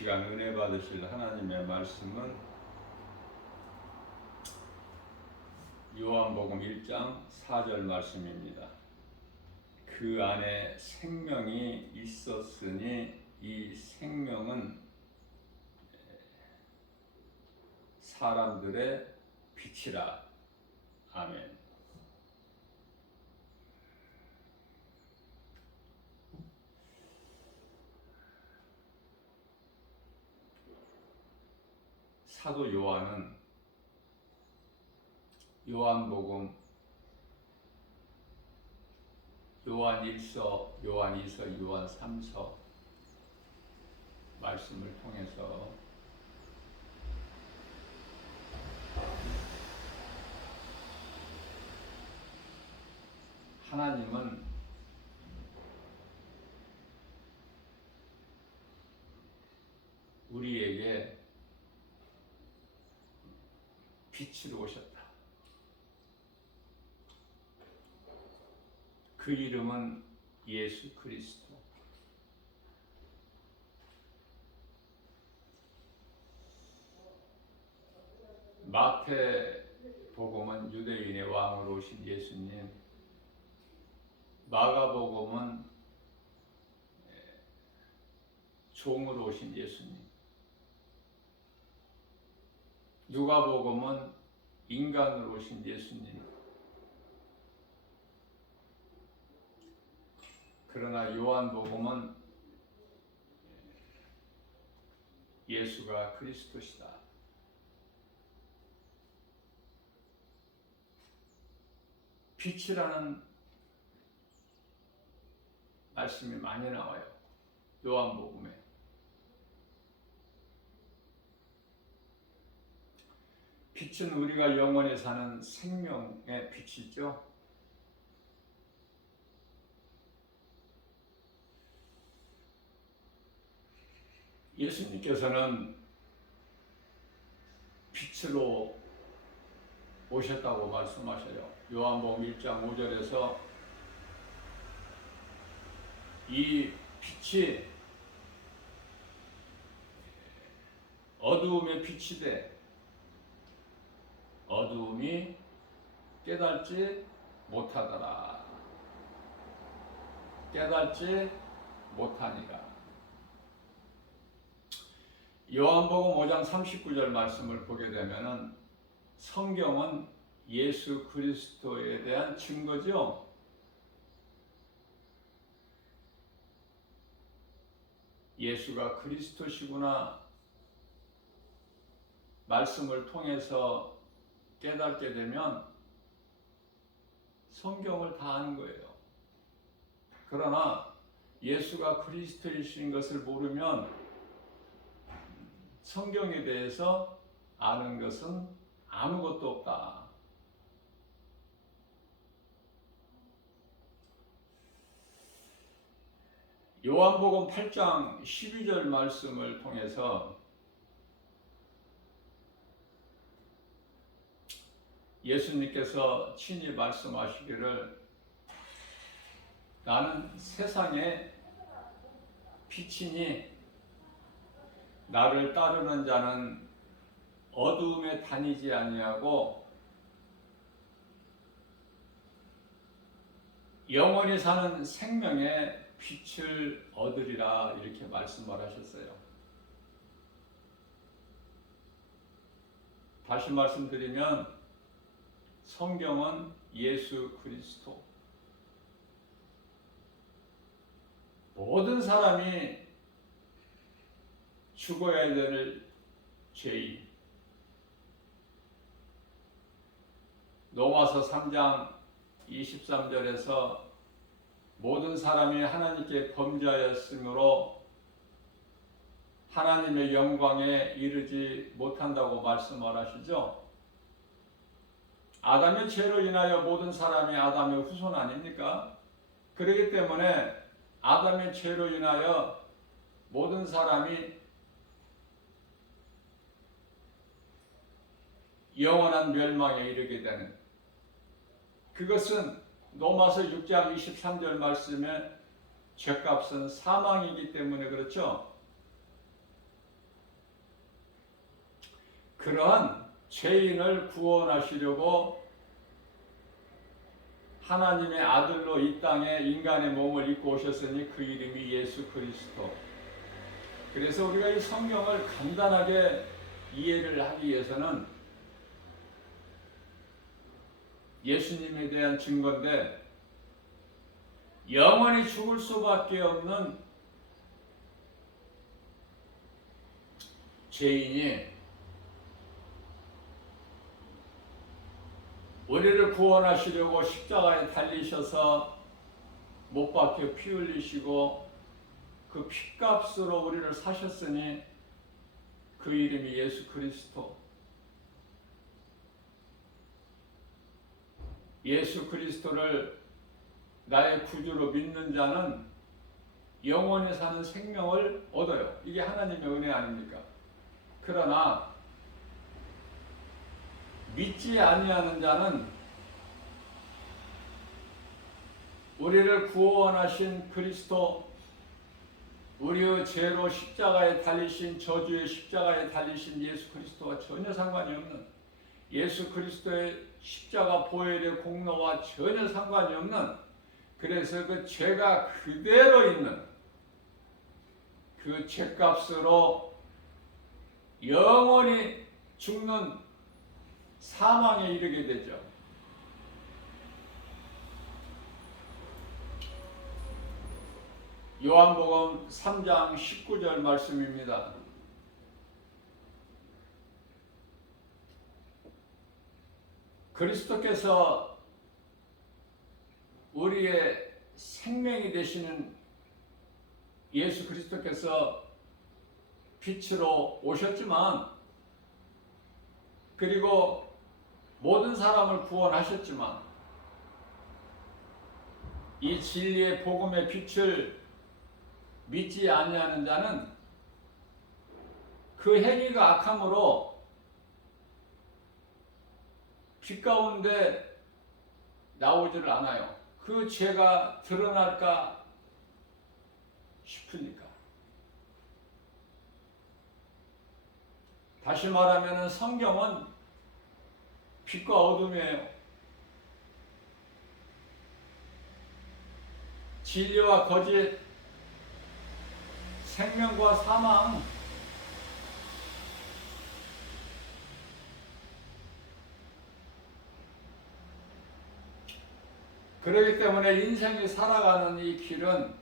시간 은혜 받으실 하나님의 말씀은 요한복음 1장 4절 말씀입니다. 그 안에 생명이 있었으니 이 생명은 사람들의 빛이라. 아멘. 사도 요한은 요한복음, 요한 1서, 요한 2서, 요한 3서 말씀을 통해서 하나님은 우리에게 빛으로 오셨다. 그 이름은 예수 그리스도. 마태복음은 유대인의 왕으로 오신 예수님, 마가복음은 종으로 오신 예수님, 누가복음은 인간으로 오신 예수님. 그러나 요한복음은 예수가 그리스도시다. 빛이라는 말씀이 많이 나와요. 요한복음에. 빛은 우리가 영원히 사는 생명의 빛이죠. 예수님께서는 빛으로 오셨다고 말씀하셔요. 요한복음 1장 5절에서 이 빛이 어두움의 빛이 돼 어두움이 깨닫지 못하더라. 깨닫지 못하니라. 요한복음 5장 39절 말씀을 보게 되면은 성경은 예수 그리스도에 대한 증거죠. 예수가 그리스도시구나 말씀을 통해서 깨닫게 되면 성경을 다 아는 거예요. 그러나 예수가 그리스도이신 것을 모르면 성경에 대해서 아는 것은 아무것도 없다. 요한복음 8장 12절 말씀을 통해서 예수님께서 친히 말씀하시기를 나는 세상의 빛이니 나를 따르는 자는 어두움에 다니지 아니하고 영원히 사는 생명의 빛을 얻으리라 이렇게 말씀을 하셨어요. 다시 말씀드리면 성경은 예수 그리스도. 모든 사람이 죽어야 될 죄인. 로마서 3장 23절에서 모든 사람이 하나님께 범죄하였으므로 하나님의 영광에 이르지 못한다고 말씀을 하시죠. 아담의 죄로 인하여 모든 사람이 아담의 후손 아닙니까? 그렇기 때문에 아담의 죄로 인하여 모든 사람이 영원한 멸망에 이르게 되는, 그것은 로마서 6장 23절 말씀에 죄값은 사망이기 때문에 그렇죠. 그러한 죄인을 구원하시려고 하나님의 아들로 이 땅에 인간의 몸을 입고 오셨으니 그 이름이 예수 그리스도. 그래서 우리가 이 성경을 간단하게 이해를 하기 위해서는 예수님에 대한 증거인데, 영원히 죽을 수밖에 없는 죄인이 우리를 구원하시려고 십자가에 달리셔서 못 박혀 피 흘리시고 그 피값으로 우리를 사셨으니 그 이름이 예수 그리스도. 예수 그리스도를 나의 구주로 믿는 자는 영원히 사는 생명을 얻어요. 이게 하나님의 은혜 아닙니까? 그러나 믿지 아니하는 자는 우리를 구원하신 그리스도, 우리의 죄로 십자가에 달리신, 저주의 십자가에 달리신 예수 그리스도와 전혀 상관이 없는, 예수 그리스도의 십자가 보혈의 공로와 전혀 상관이 없는, 그래서 그 죄가 그대로 있는 그 죄값으로 영원히 죽는 사망에 이르게 되죠. 요한복음 3장 19절 말씀입니다. 그리스도께서 우리의 생명이 되시는 예수 그리스도께서 빛으로 오셨지만, 그리고 모든 사람을 구원하셨지만, 이 진리의 복음의 빛을 믿지 아니하는 자는 그 행위가 악함으로 빛 가운데 나오지를 않아요. 그 죄가 드러날까 싶으니까. 다시 말하면 성경은 빛과 어둠이에요. 진리와 거짓, 생명과 사망, 그렇기 때문에 인생이 살아가는 이 길은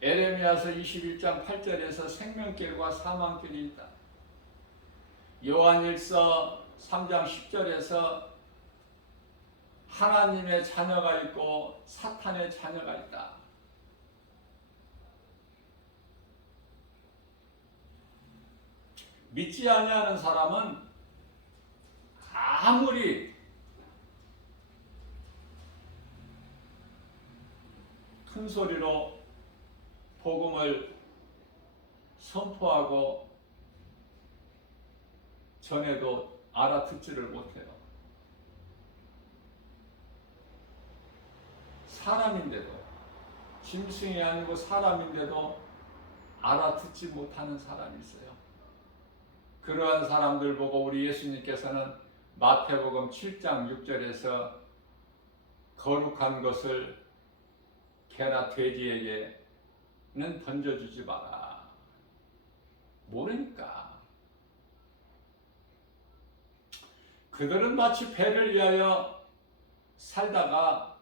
에레미야서 21장 8절에서 생명길과 사망길이 있다. 요한일서 3장 10절에서 하나님의 자녀가 있고 사탄의 자녀가 있다. 믿지 아니하는 사람은 아무리 큰 소리로 복음을 선포하고 전에도 알아듣지를 못해요. 사람인데도, 짐승이 아니고 사람인데도 알아듣지 못하는 사람이 있어요. 그러한 사람들 보고 우리 예수님께서는 마태복음 7장 6절에서 거룩한 것을 개나 돼지에게는 던져주지 마라. 모르니까. 그들은 마치 배를 위하여 살다가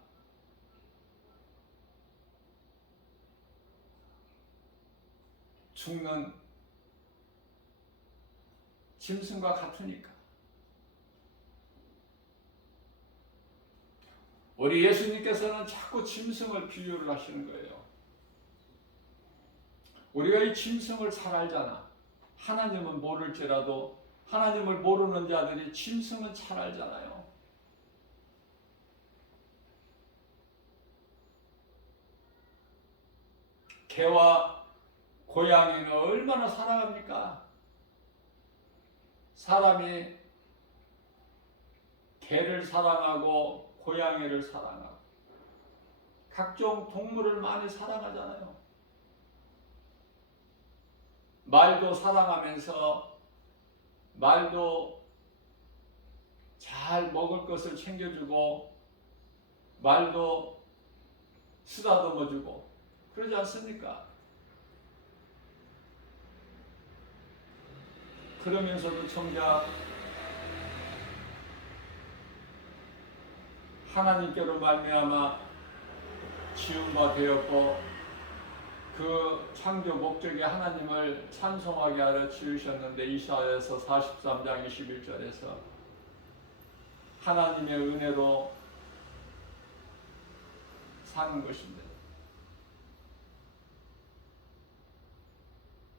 죽는 짐승과 같으니까. 우리 예수님께서는 자꾸 짐승을 비유를 하시는 거예요. 우리가 이 짐승을 잘 알잖아. 하나님은 모를지라도 하나님을 모르는 자들이 짐승은 잘 알잖아요. 개와 고양이는 얼마나 사랑합니까? 사람이 개를 사랑하고 고양이를 사랑하고 각종 동물을 많이 사랑하잖아요. 말도 사랑하면서 말도 잘 먹을 것을 챙겨주고 말도 쓰다듬어주고 그러지 않습니까? 그러면서도 정작 하나님께로 말미암아 지음바 되었고 그 창조 목적이 하나님을 찬송하게 하려 지으셨는데 이사야서 43장 21절에서 하나님의 은혜로 사는 것입니다.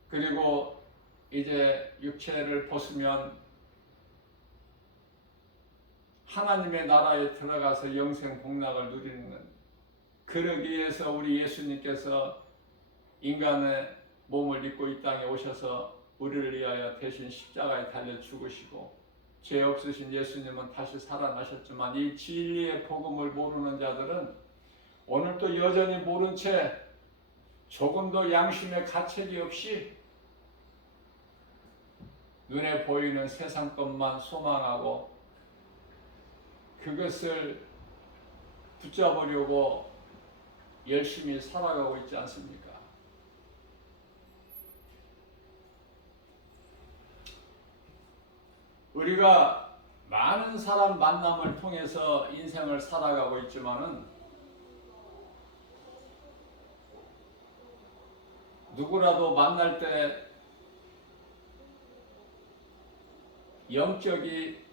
그리고 이제 육체를 벗으면 하나님의 나라에 들어가서 영생 복락을 누리는 것. 그러기 위해서 우리 예수님께서 인간의 몸을 입고 이 땅에 오셔서 우리를 위하여 대신 십자가에 달려 죽으시고 죄 없으신 예수님은 다시 살아나셨지만 이 진리의 복음을 모르는 자들은 오늘도 여전히 모른 채 조금도 양심의 가책이 없이 눈에 보이는 세상 것만 소망하고 그것을 붙잡으려고 열심히 살아가고 있지 않습니까? 우리가 많은 사람 만남을 통해서 인생을 살아가고 있지만은 누구라도 만날 때 영적이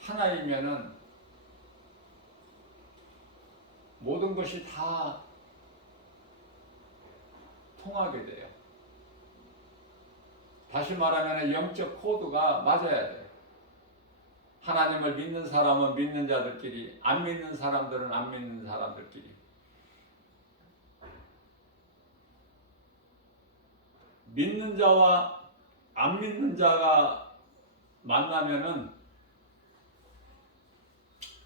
하나이면은 모든 것이 다 통하게 돼요. 다시 말하면 영적 코드가 맞아야 돼요. 하나님을 믿는 사람은 믿는 자들끼리, 안 믿는 사람들은 안 믿는 사람들끼리. 믿는 자와 안 믿는 자가 만나면은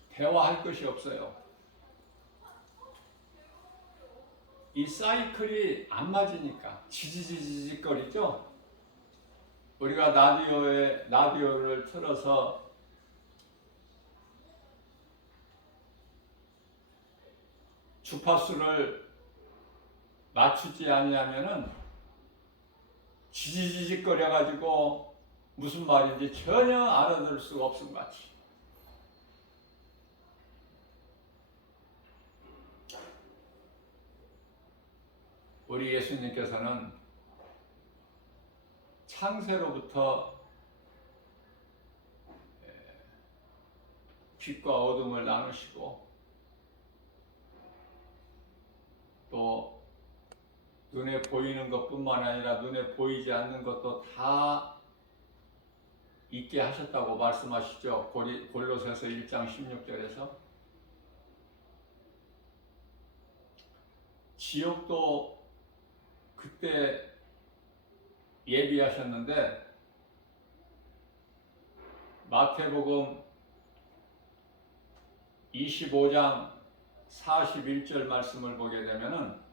대화할 것이 없어요. 이 사이클이 안 맞으니까 지지직거리죠. 우리가 라디오를 틀어서 주파수를 맞추지 아니하면은 지지직거려 가지고 무슨 말인지 전혀 알아들을 수가 없음 같이. 우리 예수님께서는 창세로부터 빛과 어둠을 나누시고 또 눈에 보이는 것뿐만 아니라 눈에 보이지 않는 것도 다 있게 하셨다고 말씀하시죠. 골로새서 1장 16절에서. 지옥도 그때 예비하셨는데 마태복음 25장 41절 말씀을 보게 되면은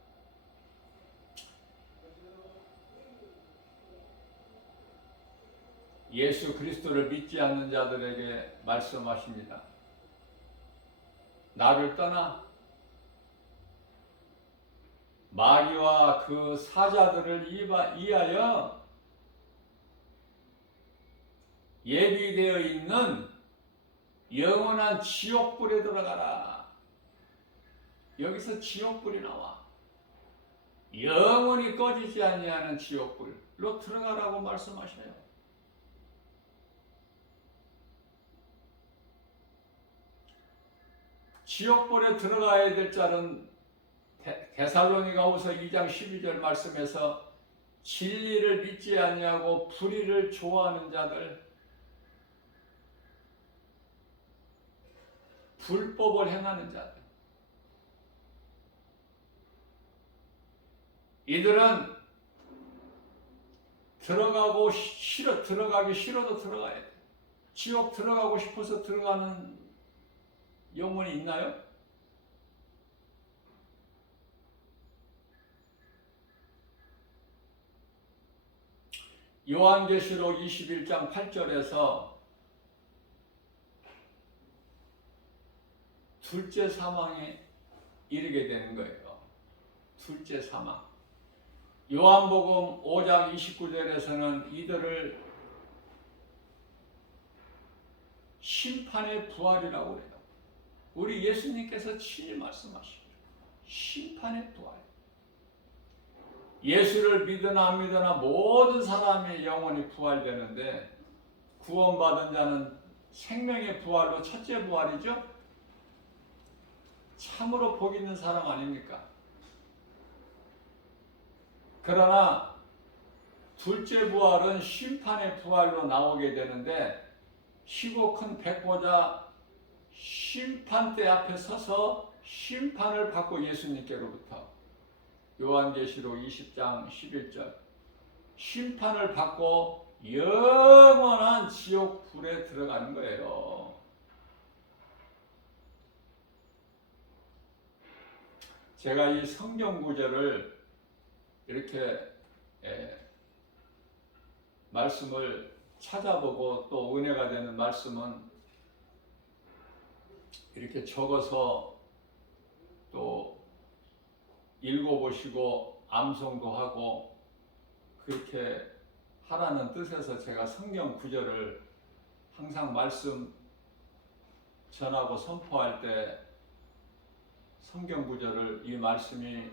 예수 그리스도를 믿지 않는 자들에게 말씀하십니다. 나를 떠나 마귀와 그 사자들을 위하여 예비되어 있는 영원한 지옥불에 들어가라. 여기서 지옥불이 나와. 영원히 꺼지지 아니하는 지옥불로 들어가라고 말씀하셔요. 지옥불에 들어가야 될 자는 데살로니가후서 2장 12절 말씀에서 진리를 믿지 아니하고 불의를 좋아하는 자들, 불법을 행하는 자들, 이들은 들어가기 싫어도 들어가야 돼. 지옥 들어가고 싶어서 들어가는 영혼이 있나요? 요한계시록 21장 8절에서 둘째 사망에 이르게 되는 거예요. 둘째 사망. 요한복음 5장 29절에서는 이들을 심판의 부활이라고 그래요. 우리 예수님께서 친히 말씀하시죠. 심판의 부활. 예수를 믿으나 안 믿으나 모든 사람의 영혼이 부활되는데 구원받은 자는 생명의 부활로 첫째 부활이죠. 참으로 복 있는 사람 아닙니까? 그러나 둘째 부활은 심판의 부활로 나오게 되는데 희고 큰 백보자 심판대 앞에 서서 심판을 받고 예수님께로부터 요한계시록 20장 11절 심판을 받고 영원한 지옥 불에 들어가는 거예요. 제가 이 성경 구절을 이렇게 말씀을 찾아보고 또 은혜가 되는 말씀은 이렇게 적어서 또 읽어보시고 암송도 하고 그렇게 하라는 뜻에서 제가 성경 구절을 항상 말씀 전하고 선포할 때 성경 구절을 이 말씀이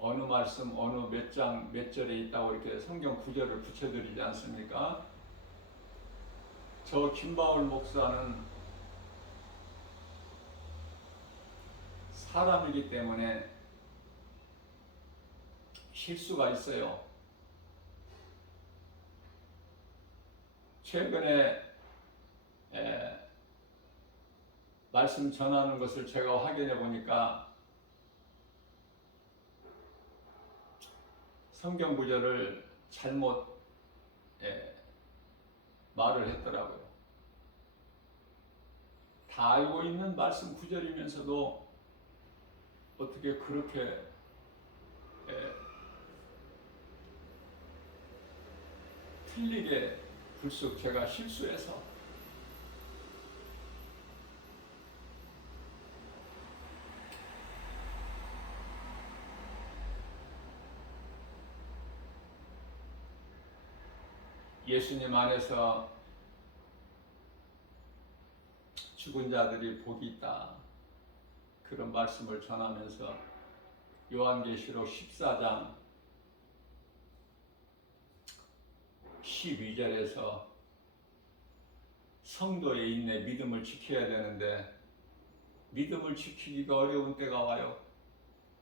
어느 말씀 어느 몇 장 몇 절에 있다고 이렇게 성경 구절을 붙여드리지 않습니까? 저 김바울 목사는 사람이기 때문에 실수가 있어요. 최근에 말씀 전하는 것을 제가 확인해 보니까 성경 구절을 잘못 말을 했더라고요. 다 알고 있는 말씀 구절이면서도 어떻게 그렇게 틀리게 불쑥 제가 실수해서 예수님 안에서 죽은 자들이 복이 있다. 그런 말씀을 전하면서 요한계시록 14장 12절에서 성도에 있네 믿음을 지켜야 되는데 믿음을 지키기가 어려운 때가 와요.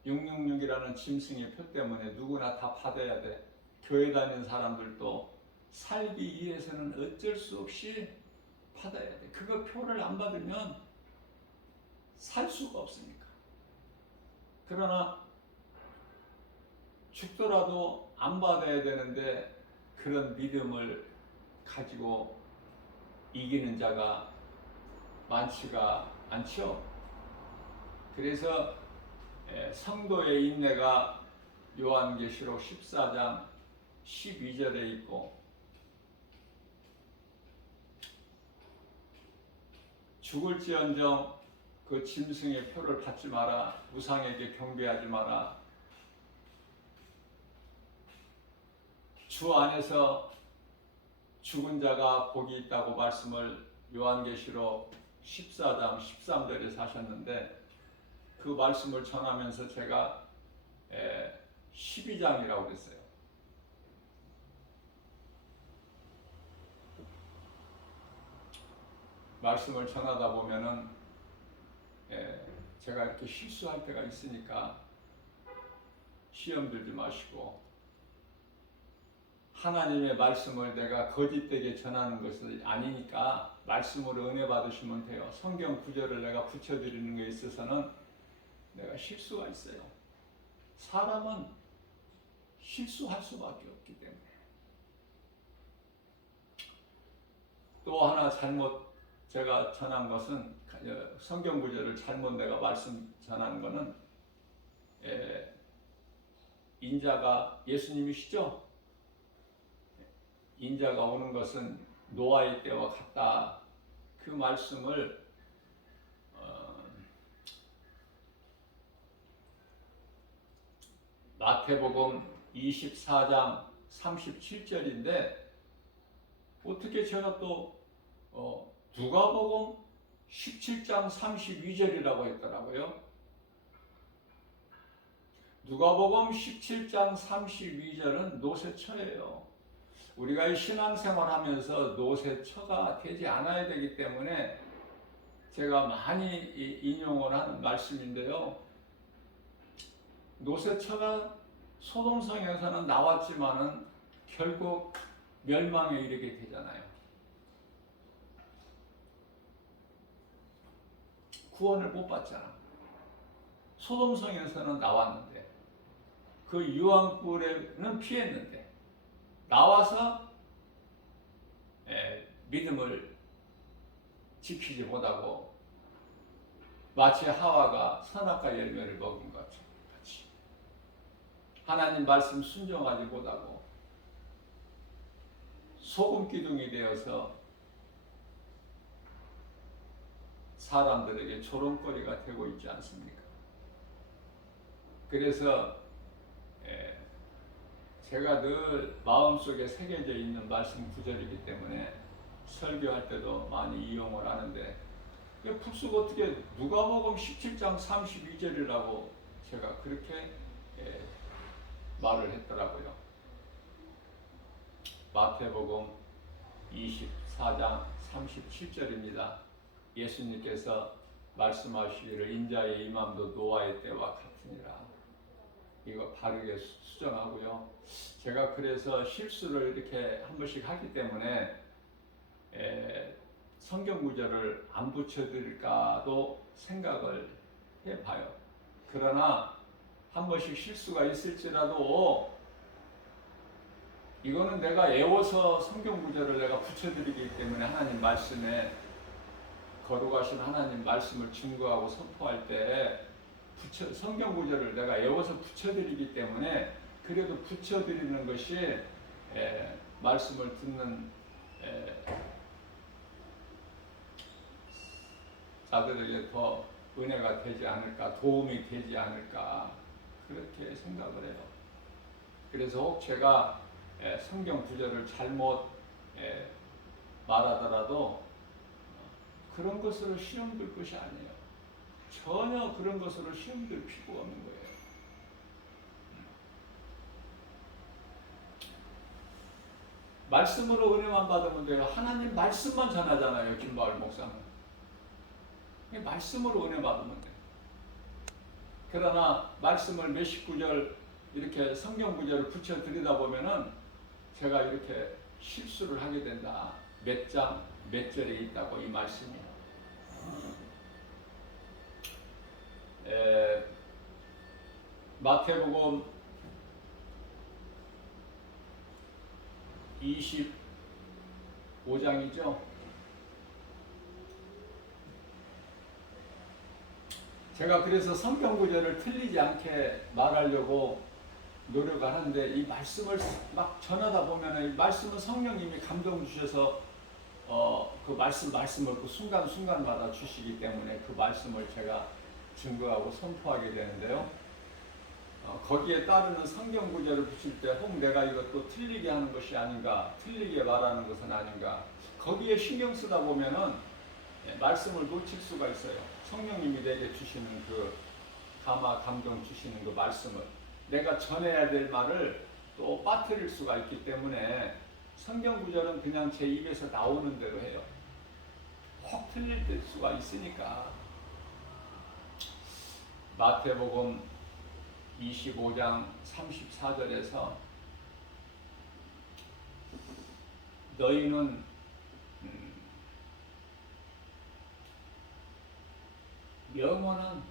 666이라는 짐승의 표 때문에 누구나 다 받아야 돼. 교회 다니는 사람들도 살기 위해서는 어쩔 수 없이 받아야 돼. 그거 표를 안 받으면 살 수가 없으니까. 그러나 죽더라도 안 받아야 되는데 그런 믿음을 가지고 이기는 자가 많지가 않죠. 그래서 성도의 인내가 요한계시록 14장 12절에 있고 죽을지언정 그 짐승의 표를 받지 마라. 우상에게 경배하지 마라. 주 안에서 죽은 자가 복이 있다고 말씀을 요한계시록 14장 13절에서 하셨는데 그 말씀을 전하면서 제가 12장이라고 그랬어요. 말씀을 전하다 보면은 제가 이렇게 실수할 때가 있으니까 시험 들지 마시고 하나님의 말씀을 내가 거짓되게 전하는 것이 아니니까 말씀으로 은혜 받으시면 돼요. 성경 구절을 내가 붙여드리는 것에 있어서는 내가 실수가 있어요. 사람은 실수할 수밖에 없기 때문에. 또 하나 잘못 제가 전한 것은 성경 구절을 잘못 내가 말씀 전하는 것은 인자가 예수님이시죠? 인자가 오는 것은 노아의 때와 같다. 그 말씀을 마태복음 24장 37절인데 어떻게 제가 또 누가복음 17장 32절이라고 했더라고요. 누가복음 17장 32절은 노세처예요. 우리가 이 신앙생활하면서 노세처가 되지 않아야 되기 때문에 제가 많이 인용을 하는 말씀인데요. 노세처가 소돔성에서는 나왔지만은 결국 멸망에 이르게 되잖아요. 구원을 못 받잖아. 소돔성에서는 나왔는데 그 유황불에는 피했는데 나와서 믿음을 지키지 못하고 마치 하와가 선악과 열매를 먹은 것처럼 같이 하나님 말씀 순종하지 못하고 소금 기둥이 되어서 사람들에게 조롱거리가 되고 있지 않습니까? 그래서 제가 늘 마음속에 새겨져 있는 말씀 구절이기 때문에 설교할 때도 많이 이용을 하는데 푹쑥 어떻게 누가복음 17장 32절이라고 제가 그렇게 말을 했더라고요. 마태복음 24장 37절입니다. 예수님께서 말씀하시기를 인자의 임함도 노아의 때와 같으니라. 이거 바르게 수정하고요. 제가 그래서 실수를 이렇게 한 번씩 하기 때문에 성경 구절을 안 붙여드릴까도 생각을 해봐요. 그러나 한 번씩 실수가 있을지라도 이거는 내가 애워서 성경 구절을 내가 붙여드리기 때문에 하나님 말씀에 거룩하신 하나님 말씀을 증거하고 선포할 때 성경 구절을 내가 애워서 붙여드리기 때문에 그래도 붙여드리는 것이 말씀을 듣는 자들에게 더 은혜가 되지 않을까, 도움이 되지 않을까 그렇게 생각을 해요. 그래서 혹 제가 성경 구절을 잘못 말하더라도 그런 것으로 시험 들 것이 아니에요. 전혀 그런 것으로 시험 들 필요가 없는 거예요. 말씀으로 은혜만 받으면 돼요. 하나님 말씀만 전하잖아요. 김바울 목사는. 말씀으로 은혜 받으면 돼요. 그러나 말씀을 몇십 구절 이렇게 성경 구절을 붙여 드리다 보면은 제가 이렇게 실수를 하게 된다. 몇 장, 몇 절에 있다고 이 말씀이. 마태복음 25장이죠. 제가 그래서 성경 구절을 틀리지 않게 말하려고 노력을 하는데 이 말씀을 막 전하다 보면 이 말씀은 성령님이 감동 주셔서 그 말씀을 그 순간순간마다 주시기 때문에 그 말씀을 제가 증거하고 선포하게 되는데요. 거기에 따르는 성경 구절을 붙일 때 혹 내가 이것도 틀리게 하는 것이 아닌가, 틀리게 말하는 것은 아닌가, 거기에 신경 쓰다 보면은 말씀을 놓칠 수가 있어요. 성령님이 내게 주시는 그 감동 주시는 그 말씀을 내가 전해야 될 말을 또 빠뜨릴 수가 있기 때문에 성경 구절은 그냥 제 입에서 나오는 대로 해요. 혹 틀릴 수가 있으니까. 마태복음 25장 34절에서 너희는 영원한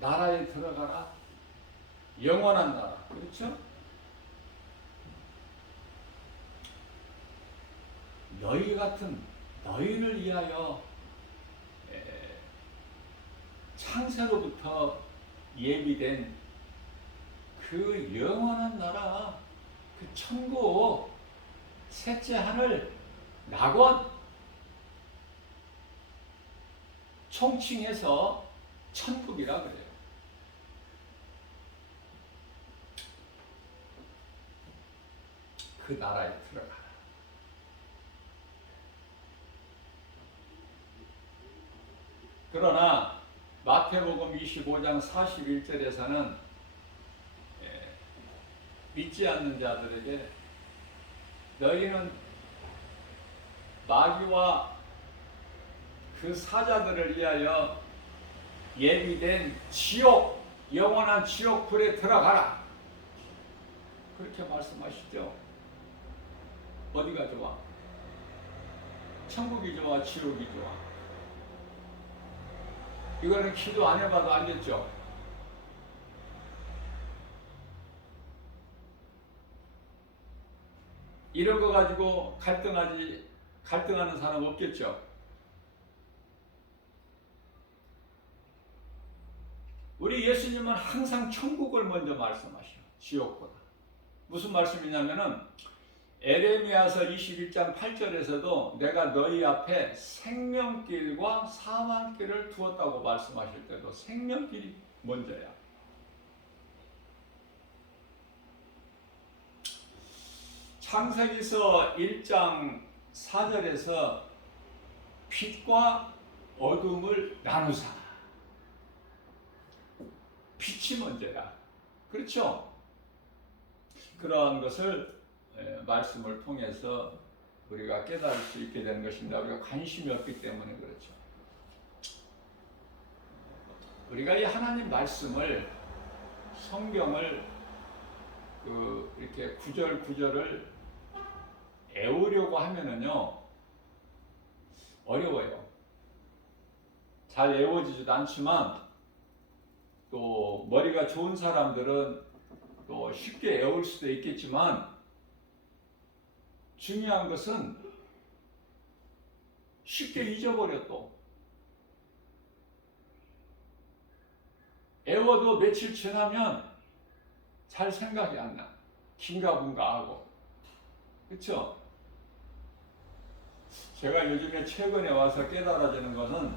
나라에 들어가라. 영원한 나라. 그렇죠? 너희 같은 너희를 위하여 창세로부터 예비된 그 영원한 나라, 그 천국, 셋째 하늘 낙원, 총칭해서 천국이라 그래요. 그 나라에 들어가라. 그러나 마태복음 25장 41절에서는 믿지 않는 자들에게 너희는 마귀와 그 사자들을 위하여 예비된 지옥, 영원한 지옥 불에 들어가라. 그렇게 말씀하시죠. 어디가 좋아? 천국이 좋아? 지옥이 좋아? 이거는 기도 안 해봐도 알겠죠? 이런 거 가지고 갈등하는 사람 없겠죠? 우리 예수님은 항상 천국을 먼저 말씀하셔요. 지옥보다. 무슨 말씀이냐면은 에레미야서 21장 8절에서도 내가 너희 앞에 생명길과 사망길을 두었다고 말씀하실 때도 생명길이 먼저야. 창세기서 1장 4절에서 빛과 어둠을 나누사. 빛이 먼저야. 그렇죠? 그러한 것을 말씀을 통해서 우리가 깨달을 수 있게 되는 것입니다. 우리가 관심이 없기 때문에 그렇죠. 우리가 이 하나님 말씀을, 성경을 이렇게 구절구절을 애우려고 하면은요, 어려워요. 잘 애워지지도 않지만, 또 머리가 좋은 사람들은 또 쉽게 애울 수도 있겠지만, 중요한 것은 쉽게 잊어버려. 또 애워도 며칠 지나면 잘 생각이 안 나. 긴가분가 하고. 그렇죠? 제가 요즘에 최근에 와서 깨달아지는 것은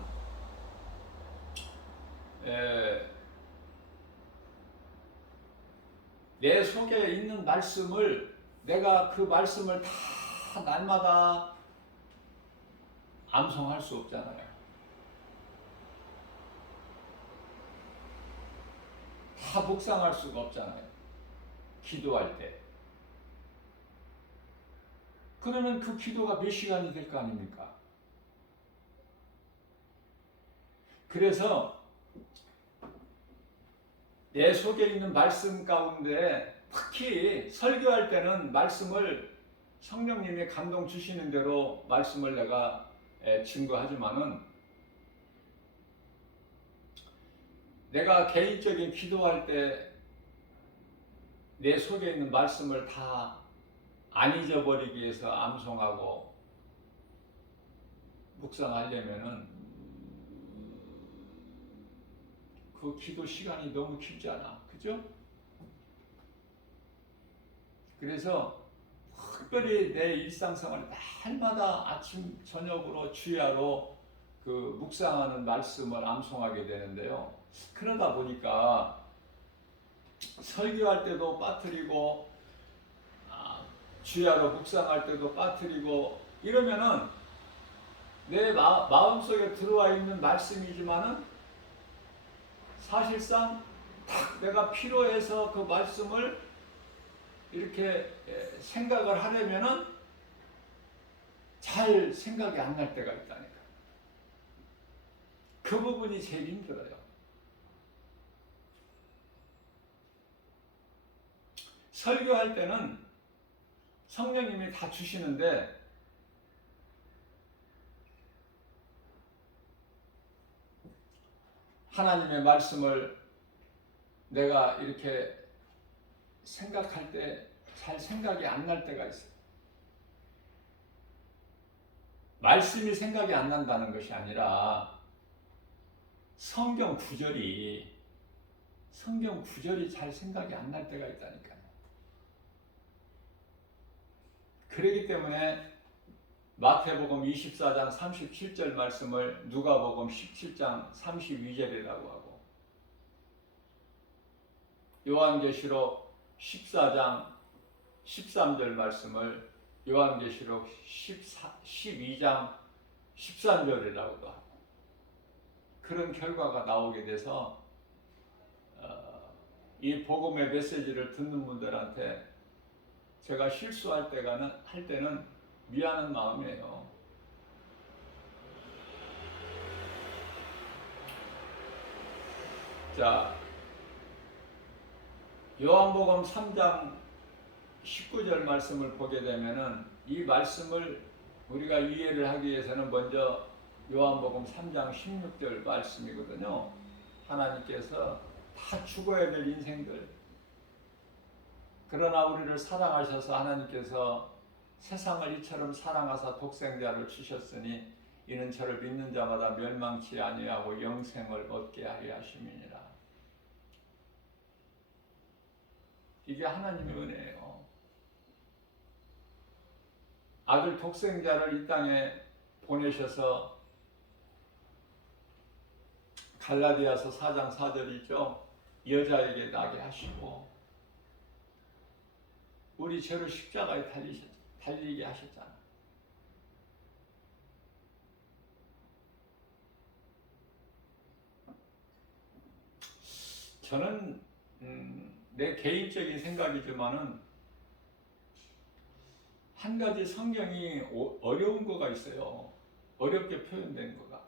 내 속에 있는 말씀을, 내가 그 말씀을 다 날마다 암송할 수 없잖아요. 다 묵상할 수가 없잖아요. 기도할 때. 그러면 그 기도가 몇 시간이 될 거 아닙니까? 그래서 내 속에 있는 말씀 가운데 특히 설교할 때는 말씀을 성령님이 감동 주시는 대로 말씀을 내가 증거하지만은, 내가 개인적인 기도할 때 내 속에 있는 말씀을 다 안 잊어버리기 위해서 암송하고 묵상하려면은 그 기도 시간이 너무 길지 않아. 그죠? 그래서 특별히 내 일상생활 날마다 아침 저녁으로 주야로 그 묵상하는 말씀을 암송하게 되는데요. 그러다 보니까 설교할 때도 빠뜨리고 주야로 묵상할 때도 빠뜨리고 이러면은 내 마음속에 들어와 있는 말씀이지만은 사실상 딱 내가 필요해서 그 말씀을 이렇게 생각을 하려면은 잘 생각이 안 날 때가 있다니까. 그 부분이 제일 힘들어요. 설교할 때는 성령님이 다 주시는데 하나님의 말씀을 내가 이렇게 생각할 때 잘 생각이 안 날 때가 있어요. 말씀이 생각이 안 난다는 것이 아니라 성경 구절이 잘 생각이 안 날 때가 있다니까요. 그렇기 때문에 마태복음 24장 37절 말씀을 누가복음 17장 32절이라고 하고, 요한계시록 14장 13절 말씀을 요한계시록 12장 13절이라고도 하고, 그런 결과가 나오게 돼서 이 복음의 메시지를 듣는 분들한테 제가 실수할 때는 미안한 마음이에요. 자, 요한복음 3장 19절 말씀을 보게 되면은, 이 말씀을 우리가 이해를 하기 위해서는 먼저 요한복음 3장 16절 말씀이거든요. 하나님께서 다 죽어야 될 인생들, 그러나 우리를 사랑하셔서 하나님께서 세상을 이처럼 사랑하사 독생자를 주셨으니 이는 저를 믿는 자마다 멸망치 아니하고 영생을 얻게 하려 하심이니라. 이게 하나님의 은혜예요. 아들 독생자를 이 땅에 보내셔서, 갈라디아서 4장 4절이죠. 여자에게 나게 하시고 우리 죄를 십자가에 달리게 하셨잖아. 저는 내 개인적인 생각이지만은 한 가지 성경이 어려운 거가 있어요. 어렵게 표현된 거가.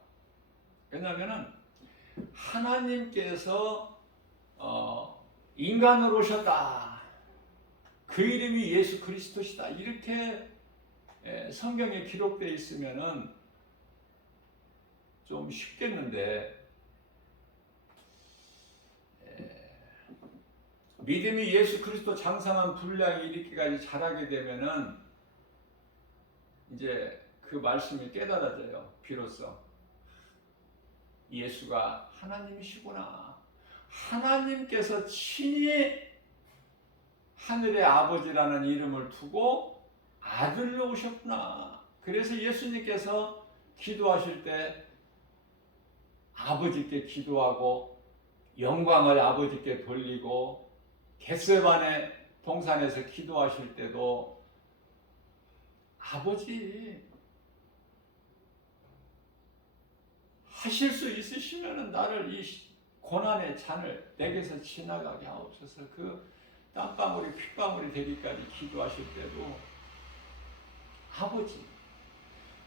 왜냐하면은 하나님께서 인간으로 오셨다, 그 이름이 예수 그리스도시다, 이렇게 성경에 기록되어 있으면은 좀 쉽겠는데, 믿음이 예수 그리스도 장성한 분량이 이렇게까지 자라게 되면은 이제 그 말씀이 깨달아져요. 비로소 예수가 하나님이시구나, 하나님께서 친히 하늘의 아버지라는 이름을 두고 아들로 오셨구나. 그래서 예수님께서 기도하실 때 아버지께 기도하고 영광을 아버지께 돌리고, 겟세마네 동산에서 기도하실 때도 아버지, 하실 수 있으시면 나를 이 고난의 잔을 내게서 지나가게 하옵소서, 그 땀방울이 핏방울이 되기까지 기도하실 때도 아버지,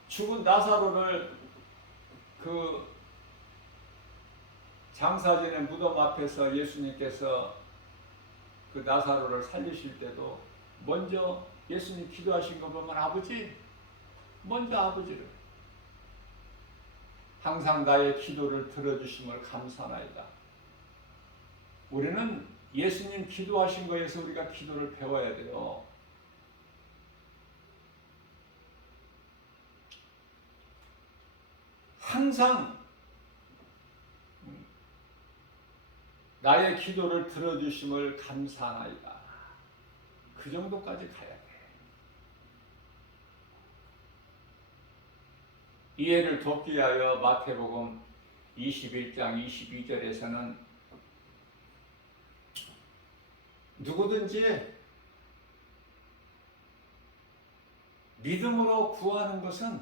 죽은 나사로를 그 장사진의 무덤 앞에서 예수님께서 그 나사로를 살리실 때도 먼저 예수님 기도하신 거 보면 아버지, 먼저 아버지를, 항상 나의 기도를 들어주심을 감사하나이다. 우리는 예수님 기도하신 거에서 우리가 기도를 배워야 돼요. 항상 나의 기도를 들어주심을 감사하나이다. 그 정도까지 가야 돼. 이해를 돕기 위하여 마태복음 21장 22절에서는 누구든지 믿음으로 구하는 것은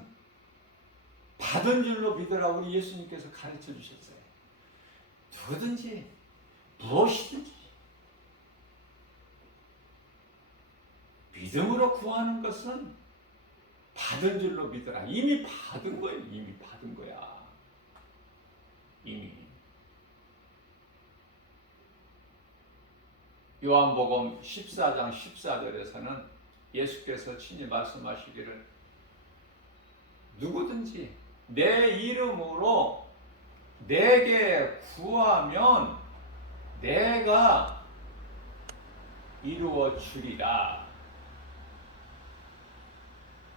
받은 줄로 믿으라고 우리 예수님께서 가르쳐 주셨어요. 누구든지 무엇이든지 믿음으로 구하는 것은 받은 줄로 믿어라. 이미 받은 거예요. 이미 받은 거야. 이미. 요한복음 14장 14절에서는 예수께서 친히 말씀하시기를, 누구든지 내 이름으로 내게 구하면 내가 이루어 주리라.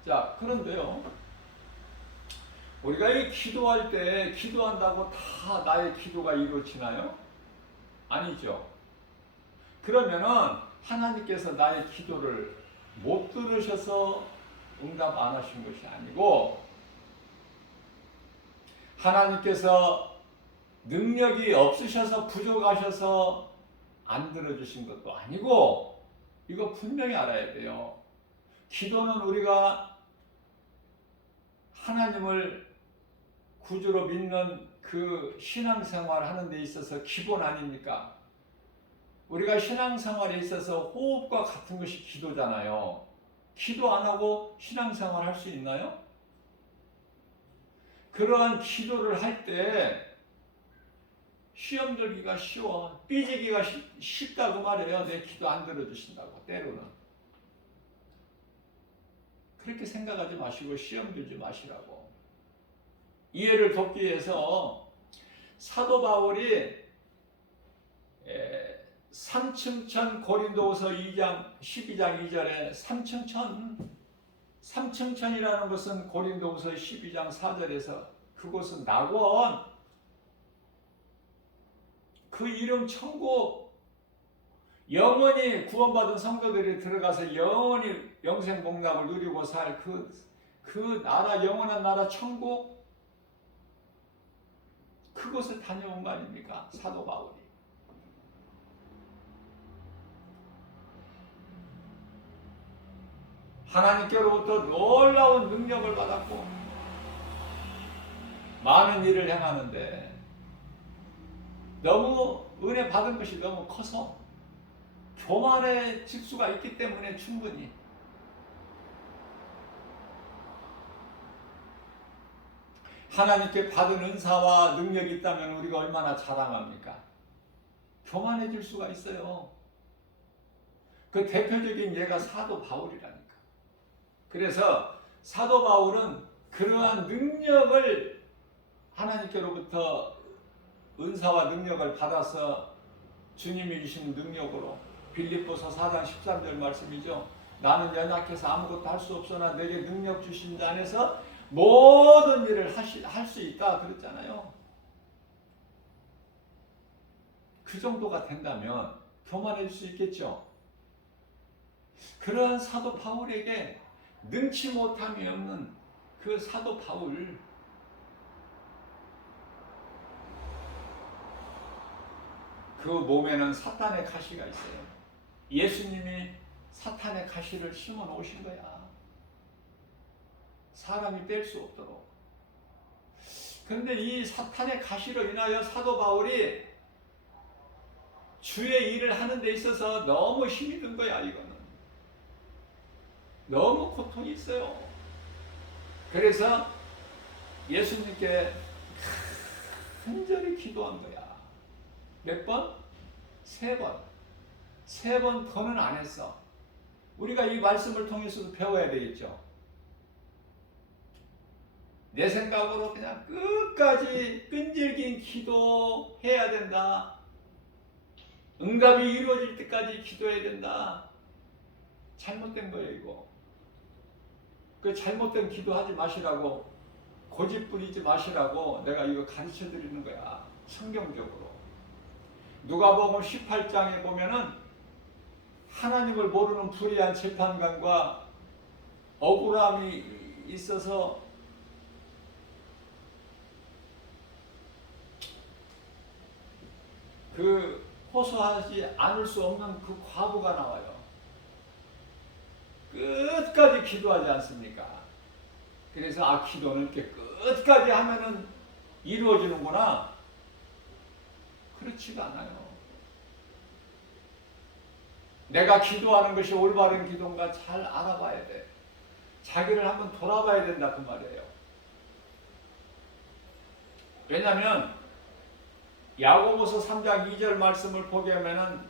자, 그런데요, 우리가 이 기도할 때 기도한다고 다 나의 기도가 이루어지나요? 아니죠. 그러면은 하나님께서 나의 기도를 못 들으셔서 응답 안 하신 것이 아니고 하나님께서 능력이 없으셔서 부족하셔서 안 들어주신 것도 아니고 이거 분명히 알아야 돼요. 기도는 우리가 하나님을 구주로 믿는 그 신앙생활 하는 데 있어서 기본 아닙니까? 우리가 신앙생활에 있어서 호흡과 같은 것이 기도잖아요. 기도 안 하고 신앙생활 할 수 있나요? 그러한 기도를 할 때 시험 들기가 쉬워. 삐지기가 쉽다고 말해요. 내 기도 안 들어주신다고 때로는. 그렇게 생각하지 마시고 시험 들지 마시라고. 이해를 돕기 위해서 사도 바울이 삼층천 고린도후서 2장 12장 2절에 삼층천이라는 것은 고린도후서 12장 4절에서 그곳은 낙원, 그 이름 천국, 영원히 구원받은 성도들이 들어가서 영원히 영생 복락을 누리고 살 그 나라, 영원한 나라 천국, 그곳을 다녀온 거 아닙니까? 사도 바울이. 하나님께로부터 놀라운 능력을 받았고 많은 일을 행하는데 너무 은혜 받은 것이 너무 커서 교만해질 수가 있기 때문에 충분히 하나님께 받은 은사와 능력이 있다면 우리가 얼마나 자랑합니까? 교만해질 수가 있어요. 그 대표적인 예가 사도 바울이라니까. 그래서 사도 바울은 그러한 능력을 하나님께로부터 은사와 능력을 받아서 주님이 주시는 능력으로 빌립보서 4장 13절 말씀이죠. 나는 연약해서 아무것도 할 수 없으나 내게 능력 주신 자 안에서 모든 일을 할 수 있다 그랬잖아요. 그 정도가 된다면 교만해질 수 있겠죠. 그러한 사도 바울에게 능치 못함이 없는 그 사도 바울, 그 몸에는 사탄의 가시가 있어요. 예수님이 사탄의 가시를 심어 놓으신 거야. 사람이 뗄 수 없도록. 그런데 이 사탄의 가시로 인하여 사도 바울이 주의 일을 하는 데 있어서 너무 힘이 든 거야. 이거는 너무 고통이 있어요. 그래서 예수님께 간절히 기도한 거야. 몇 번? 3번. 3번 더는 안 했어. 우리가 이 말씀을 통해서도 배워야 되겠죠. 내 생각으로 그냥 끝까지 끈질긴 기도해야 된다. 응답이 이루어질 때까지 기도해야 된다. 잘못된 거예요, 이거. 그 잘못된 기도하지 마시라고, 고집 부리지 마시라고 내가 이거 가르쳐 드리는 거야. 성경적으로. 누가복음 18장에 보면은 하나님을 모르는 불의한 재판관과 억울함이 있어서 그 호소하지 않을 수 없는 그 과부가 나와요. 끝까지 기도하지 않습니까? 그래서 기도는 이렇게 끝까지 하면은 이루어지는구나. 그렇지가 않아요. 내가 기도하는 것이 올바른 기도인가 잘 알아봐야 돼. 자기를 한번 돌아봐야 된다 그 말이에요. 왜냐하면 야고보서 3장 2절 말씀을 보게 하면은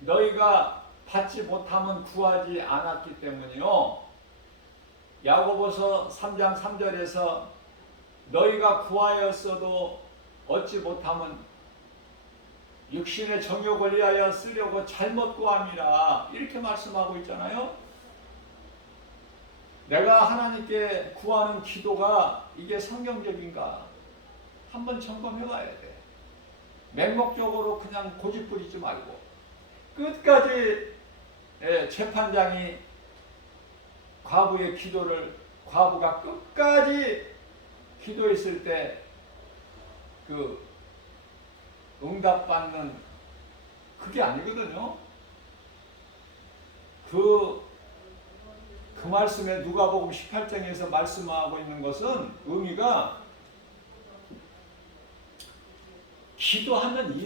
너희가 받지 못하면 구하지 않았기 때문이요. 야고보서 3장 3절에서 너희가 구하였어도 얻지 못하면 육신의 정욕을 위하여 쓰려고 잘못 구함이라 이렇게 말씀하고 있잖아요. 내가 하나님께 구하는 기도가 이게 성경적인가 한번 점검해 봐야 돼. 맹목적으로 그냥 고집 부리지 말고 끝까지 재판장이 과부의 기도를 과부가 끝까지 기도했을 때 그 응답받는 그게 아니거든요. 그 말씀에 누가복음 18장에서 말씀하고 있는 것은 의미가 기도하면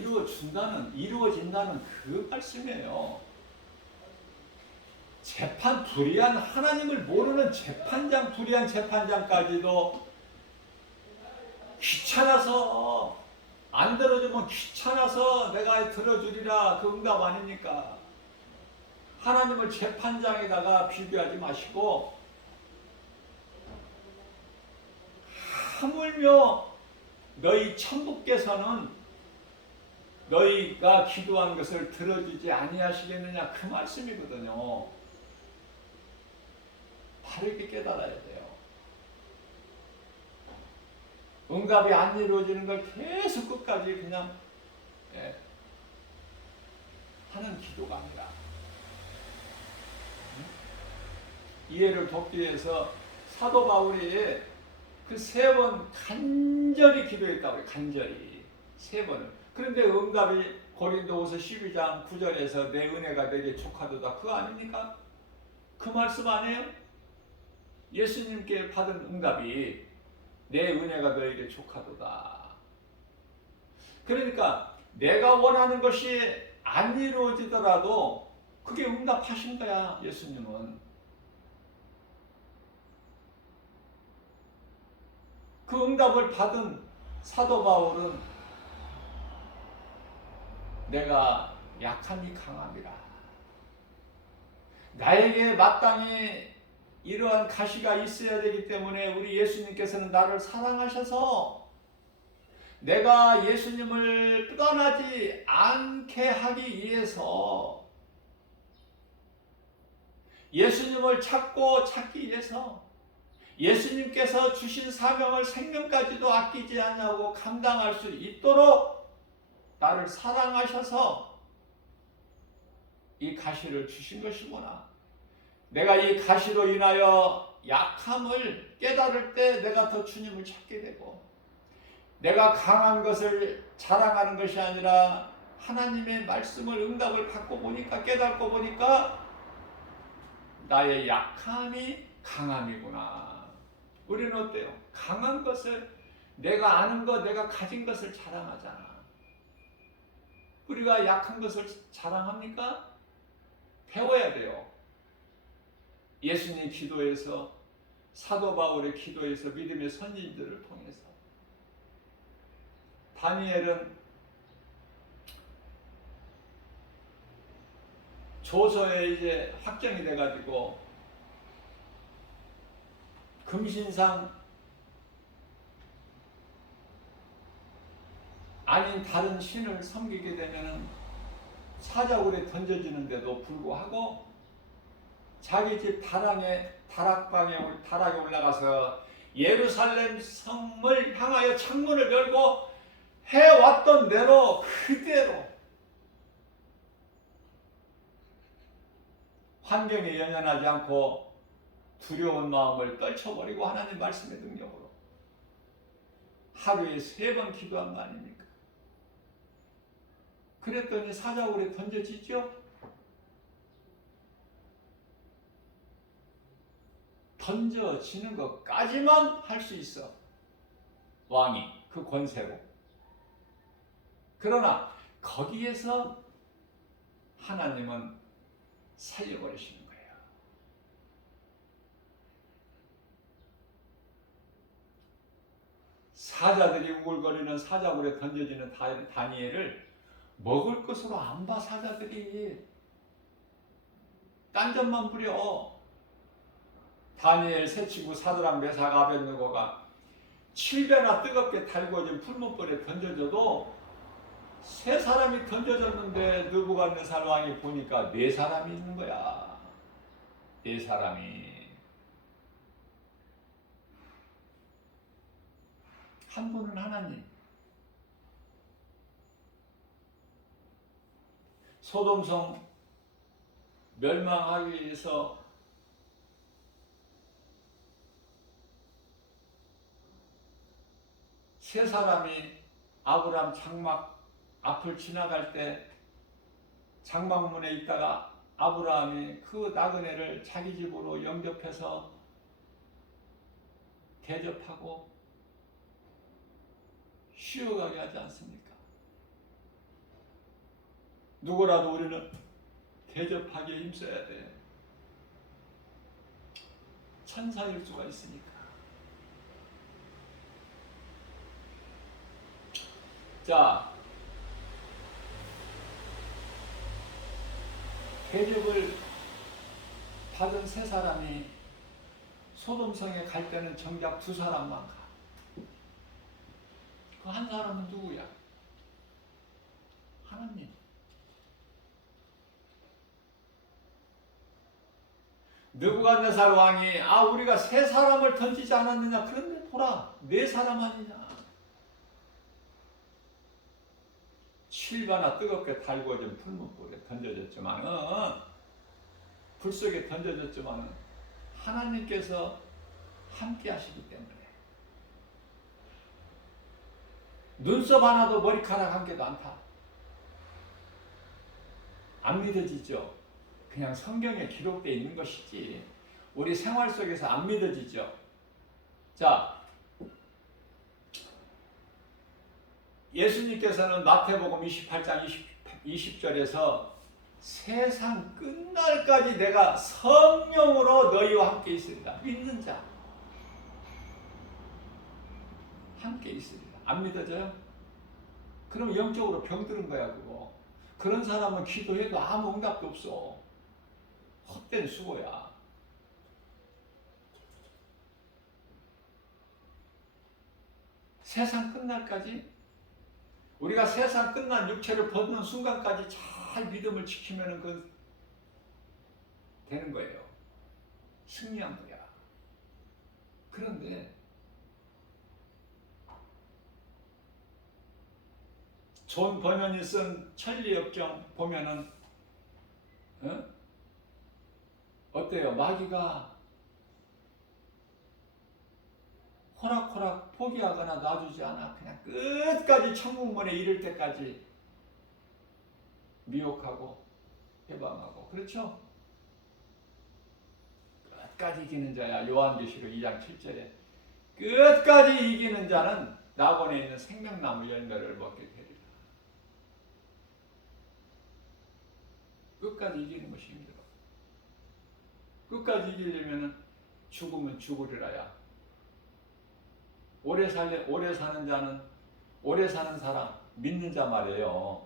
이루어진다는 그 말씀이에요. 불의한 하나님을 모르는 불의한 재판장까지도 귀찮아서 안 들어주면 귀찮아서 내가 들어주리라 그 응답 아닙니까? 하나님을 재판장에다가 비교하지 마시고 하물며 너희 천부께서는 너희가 기도한 것을 들어주지 아니하시겠느냐 그 말씀이거든요. 바로 이렇게 깨달아야 돼요. 응답이 안 이루어지는 걸 계속 끝까지 그냥 하는 기도가 아니라 이해를 돕기 위해서 사도 바울이 그 3번 간절히 기도했다고 해요. 간절히 3번을. 그런데 응답이 고린도후서 12장 9절에서 내 은혜가 내게 족하도다 그거 아닙니까? 그 말씀 아니에요? 예수님께 받은 응답이 내 은혜가 너에게 족하도다. 그러니까 내가 원하는 것이 안 이루어지더라도 그게 응답하신 거야. 예수님은. 그 응답을 받은 사도 바울은 내가 약함이 강함이라. 나에게 마땅히 이러한 가시가 있어야 되기 때문에 우리 예수님께서는 나를 사랑하셔서 내가 예수님을 떠나지 않게 하기 위해서 예수님을 찾기 위해서 예수님께서 주신 사명을 생명까지도 아끼지 않냐고 감당할 수 있도록 나를 사랑하셔서 이 가시를 주신 것이구나. 내가 이 가시로 인하여 약함을 깨달을 때 내가 더 주님을 찾게 되고 내가 강한 것을 자랑하는 것이 아니라 하나님의 말씀을 응답을 받고 보니까 깨닫고 보니까 나의 약함이 강함이구나. 우리는 어때요? 강한 것을 내가 아는 것, 내가 가진 것을 자랑하잖아. 우리가 약한 것을 자랑합니까? 배워야 돼요. 예수님 기도에서 사도 바울의 기도에서 믿음의 선진들을 통해서 다니엘은 조서에 이제 확정이 돼가지고 금신상 아닌 다른 신을 섬기게 되면 사자굴에 던져지는데도 불구하고 자기 집 다락에 올라가서 예루살렘 성을 향하여 창문을 열고 해왔던 대로 그대로 환경에 연연하지 않고 두려운 마음을 떨쳐버리고 하나님 말씀의 능력으로 하루에 3번 기도한 거 아닙니까? 그랬더니 사자굴에 던져지죠? 던져지는 것까지만 할 수 있어. 왕이 그 권세로. 그러나 거기에서 하나님은 살려버리시는 거예요. 사자들이 우글거리는 사자굴에 던져지는 다니엘을 먹을 것으로 안 봐. 사자들이 딴전만 부려. 다니엘, 셋치고, 사드락, 메삭, 아벳느고가 7배나 뜨겁게 달궈진 풀무불에 던져져도 3사람이 던져졌는데 느부갓네살 왕이 보니까 4사람이 있는 거야. 4사람이. 한 분은 하나님. 소돔성 멸망하기 위해서 세 사람이 아브라함 장막 앞을 지나갈 때 장막문에 있다가 아브라함이 그 나그네를 자기 집으로 영접해서 대접하고 쉬어가게 하지 않습니까? 누구라도 우리는 대접하기에 힘써야 돼. 천사일 수가 있으니까. 자, 대접을 받은 세 사람이 소돔성에 갈 때는 정작 두 사람만 가. 그 한 사람은 누구야? 하나님. 느부갓네살 왕이 우리가 세 사람을 던지지 않았느냐? 그런데 보라, 네 사람 아니냐? 7바나 뜨겁게 달구어진 풀무불에 던져졌지만, 불 속에 던져졌지만 하나님께서 함께 하시기 때문에 눈썹 하나도 머리카락 한 개도 안 타. 안 믿어지죠? 그냥 성경에 기록되어 있는 것이지 우리 생활 속에서 안 믿어지죠? 자, 예수님께서는 마태복음 28장 20절에서 세상 끝날까지 내가 성령으로 너희와 함께 있으리라. 믿는 자 함께 있으리라. 안 믿어져요? 그럼 영적으로 병들은 거야 그거. 그런 사람은 기도해도 아무 응답도 없어. 헛된 수고야. 세상 끝날까지 우리가 세상 끝난 육체를 벗는 순간까지 잘 믿음을 지키면 그 되는 거예요. 승리한 거야. 그런데 존 버년이 쓴 천리역정 보면은 어때요? 마귀가 호락호락 포기하거나 놔주지 않아. 그냥 끝까지 천국문에 이를 때까지 미혹하고 해방하고. 그렇죠? 끝까지 이기는 자야. 요한계시록 2장 7절에 끝까지 이기는 자는 낙원에 있는 생명나무 열매를 먹게 되리라. 끝까지 이기는 것이 힘들어. 끝까지 이기려면 죽으면 죽으리라야. 오래 사는 자는, 오래 사는 사람, 믿는 자 말이에요.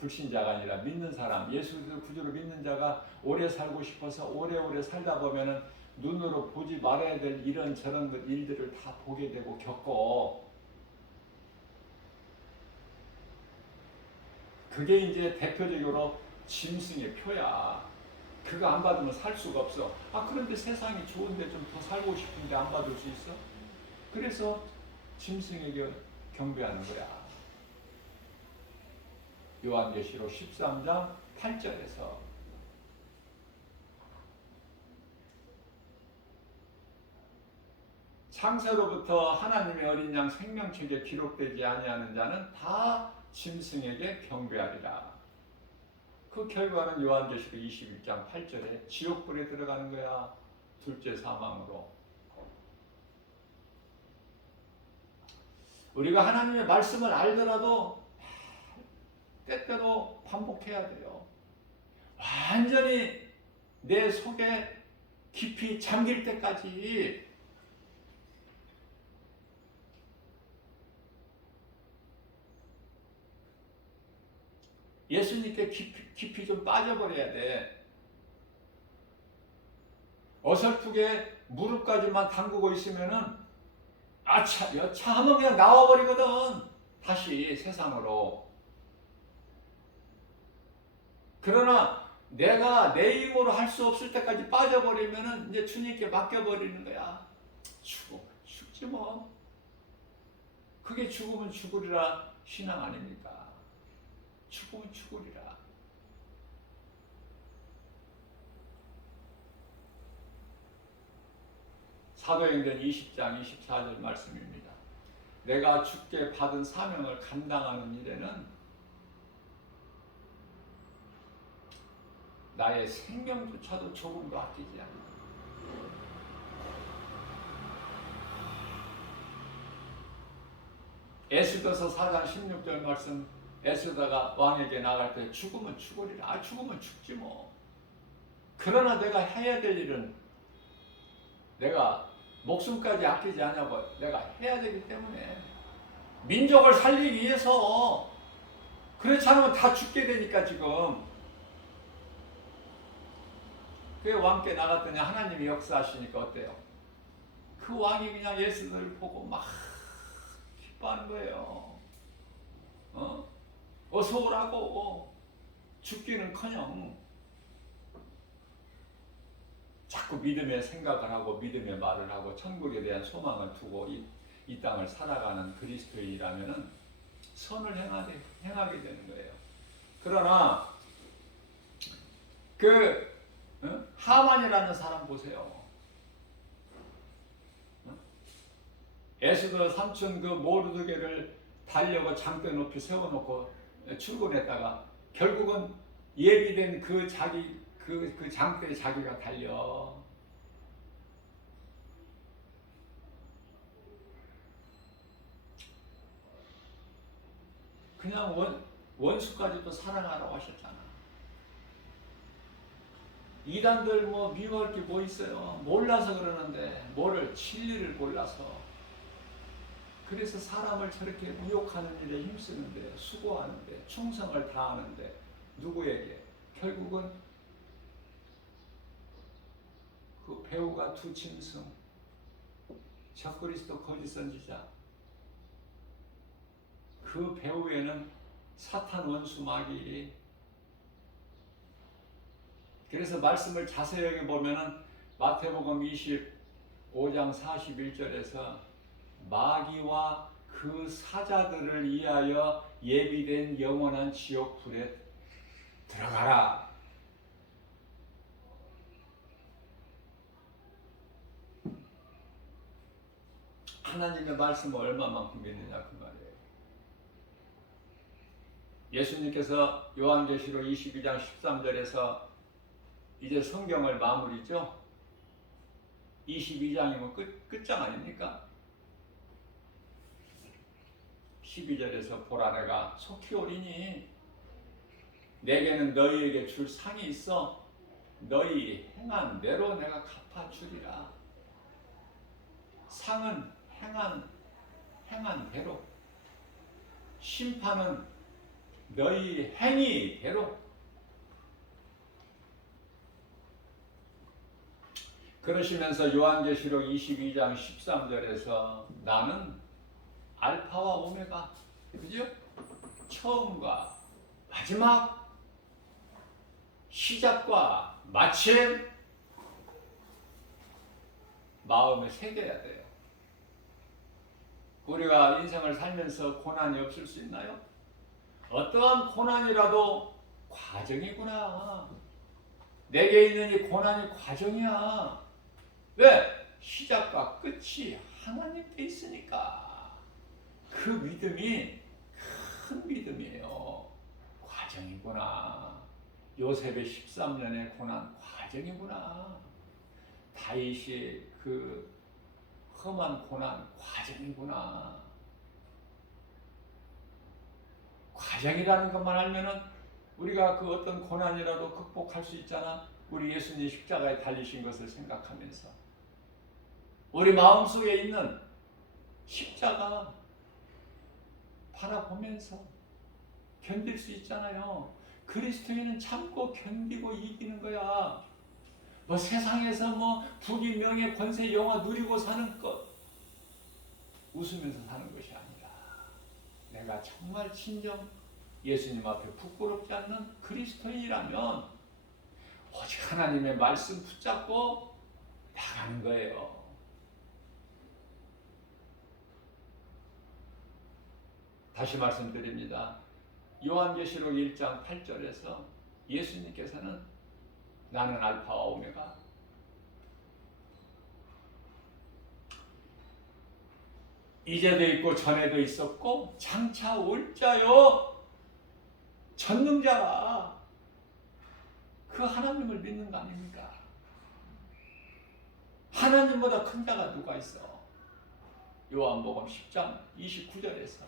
불신자가 아니라 믿는 사람, 예수를 구주로 믿는 자가 오래 살고 싶어서 오래오래 살다 보면은 눈으로 보지 말아야 될 이런저런 일들을 다 보게 되고 겪고, 그게 이제 대표적으로 짐승의 표야. 그거 안 받으면 살 수가 없어. 그런데 세상이 좋은데 좀 더 살고 싶은데 안 받을 수 있어? 그래서 짐승에게 경배하는 거야. 요한계시록 13장 8절에서 창세로부터 하나님의 어린 양 생명책에 기록되지 아니하는 자는 다 짐승에게 경배하리라. 그 결과는 요한계시록 21장 8절에 지옥불에 들어가는 거야. 둘째 사망으로. 우리가 하나님의 말씀을 알더라도 때때로 반복해야 돼요. 완전히 내 속에 깊이 잠길 때까지. 예수님께 깊이 좀 빠져버려야 돼. 어설프게 무릎까지만 담그고 있으면은 여차하면 그냥 나와버리거든. 다시 세상으로. 그러나 내가 내 힘으로 할 수 없을 때까지 빠져버리면은 이제 주님께 맡겨버리는 거야. 죽지 뭐. 그게 죽으면 죽으리라 신앙 아닙니까? 죽으면 죽으리라. 사도행전 20장 24절 말씀입니다. 내가 주께 받은 사명을 감당하는 일에는 나의 생명조차도 조금도 아끼지 않는다. 에스더서 4장 16절 말씀, 에스더가 왕에게 나갈 때 죽으면 죽으리라. 죽으면 죽지 뭐. 그러나 내가 해야 될 일은 내가 목숨까지 아끼지 않냐고 내가 해야 되기 때문에 민족을 살리기 위해서. 그렇지 않으면 다 죽게 되니까 지금. 그 왕께 나갔더니 하나님이 역사하시니까 어때요? 그 왕이 그냥 에스더를 보고 막 기뻐하는 거예요. 어서 오라고. 죽기는커녕 자꾸 믿음의 생각을 하고 믿음의 말을 하고 천국에 대한 소망을 두고 이 땅을 살아가는 그리스도인이라면은 선을 행하게 되는 거예요. 그러나 하만이라는 사람 보세요. 에스더 삼촌 그 모르드게를 달려고 장대 높이 세워놓고 출근했다가 결국은 예비된 그 장대에 자기가 달려. 그냥 원수까지도 사랑하라고 하셨잖아. 이단들 미워할 게 뭐 있어요? 몰라서 그러는데 뭐를 진리를 몰라서. 그래서 사람을 저렇게 미혹하는 일에 힘쓰는데, 수고하는데, 충성을 다하는데 누구에게? 결국은 그 배우가 두 짐승, 적그리스도 거짓 선지자, 그 배후에는 사탄 원수 마귀. 그래서 말씀을 자세하게 보면은 마태복음 25장 41절에서 마귀와 그 사자들을 위하여 예비된 영원한 지옥 불에 들어가라. 하나님의 말씀을 얼마만큼 믿느냐 그 말이에요. 예수님께서 요한계시록 22장 13절에서 이제 성경을 마무리죠. 22장이면 끝장 아닙니까? 12절에서 보라 내가 속히 오리니 내게는 너희에게 줄 상이 있어 너희 행한 대로 내가 갚아주리라. 상은 행한 대로, 심판은 너희 행위대로. 그러시면서 요한계시록 22장 13절에서 나는 알파와 오메가, 그죠? 처음과 마지막, 시작과 마침 마음에 새겨야 돼요. 우리가 인생을 살면서 고난이 없을 수 있나요? 어떠한 고난이라도 과정이구나. 내게 있는 이 고난이 과정이야. 왜? 시작과 끝이 하나님께 있으니까. 그 믿음이 큰 믿음이에요. 과정이구나. 요셉의 13년의 고난 과정이구나. 다윗이 그 험한 고난 과정이구나. 과정이라는 것만 알면은 우리가 그 어떤 고난이라도 극복할 수 있잖아. 우리 예수님 십자가에 달리신 것을 생각하면서 우리 마음속에 있는 십자가 바라보면서 견딜 수 있잖아요. 그리스도인은 참고 견디고 이기는 거야. 세상에서 부귀 명예 권세 영화 누리고 사는 것, 웃으면서 사는 것이 아니라 내가 정말 진정 예수님 앞에 부끄럽지 않는 그리스도인이라면 오직 하나님의 말씀 붙잡고 나가는 거예요. 다시 말씀드립니다. 요한계시록 1장 8절에서 예수님께서는 나는 알파와 오메가, 이제도 있고 전에도 있었고 장차 올 자요 전능자라. 그 하나님을 믿는 거 아닙니까? 하나님보다 큰 자가 누가 있어? 요한복음 10장 29절에서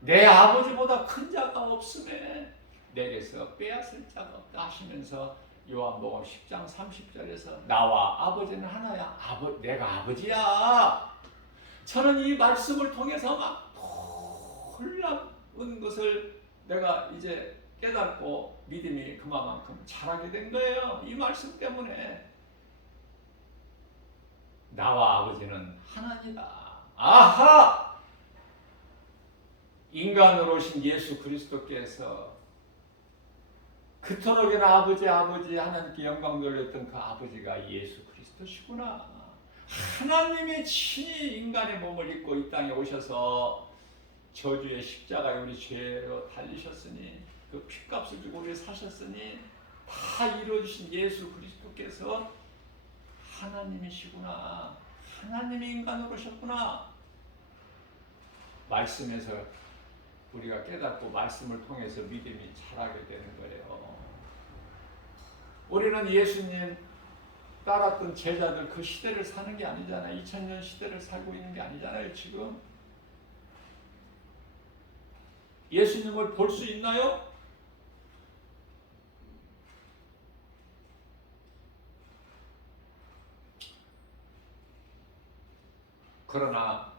내 아버지보다 큰 자가 없음에 내게서 빼앗을 자가 없다 하시면서 요한복음 10장 30절에서 나와 아버지는 하나야. 내가 아버지야. 저는 이 말씀을 통해서 막 놀라운 것을 내가 이제 깨닫고 믿음이 그만큼 자라게 된 거예요. 이 말씀 때문에. 나와 아버지는 하나니다. 아하! 인간으로 오신 예수 그리스도께서 그토록이나 아버지 하나님께 영광 돌렸던 그 아버지가 예수 그리스도시구나. 하나님의 친히 인간의 몸을 입고 이 땅에 오셔서 저주의 십자가에 우리 죄로 달리셨으니 그 핏값을 주고 우리 사셨으니 다 이루어주신 예수 그리스도께서 하나님이시구나. 하나님이 인간으로 오셨구나. 말씀에서 우리가 깨닫고 말씀을 통해서 믿음이 자라게 되는 거예요. 우리는 예수님 따랐던 제자들 그 시대를 사는 게 아니잖아요. 2000년 시대를 살고 있는 게 아니잖아요. 지금 예수님을 볼 수 있나요? 그러나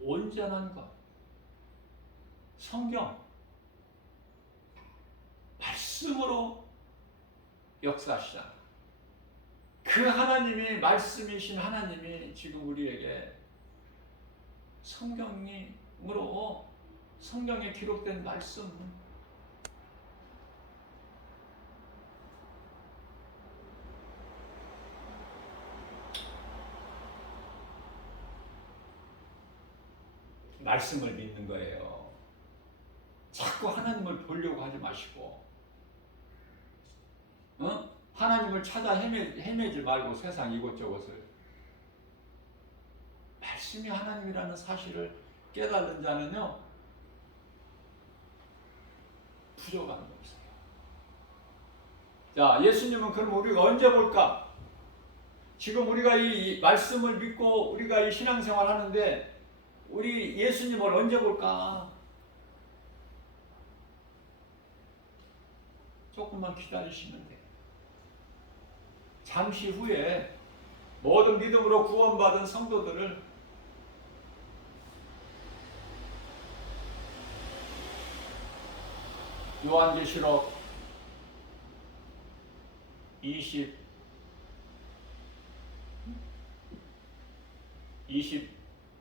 온전한 것, 성경, 말씀으로 역사하시잖아요. 그 하나님이, 말씀이신 하나님이 지금 우리에게 성경으로, 성경에 기록된 말씀, 말씀을 믿는 거예요. 자꾸 하나님을 보려고 하지 마시고, 하나님을 찾아 헤매지 말고 세상 이곳저곳을. 말씀이 하나님이라는 사실을 깨달은 자는요, 부족한 게 없어요. 자, 예수님은 그럼 우리가 언제 볼까? 지금 우리가 이 말씀을 믿고 우리가 이 신앙생활 하는데 우리 예수님을 언제 볼까? 조금만 기다리시면 돼요. 잠시 후에 모든 믿음으로 구원받은 성도들을 요한계시록 20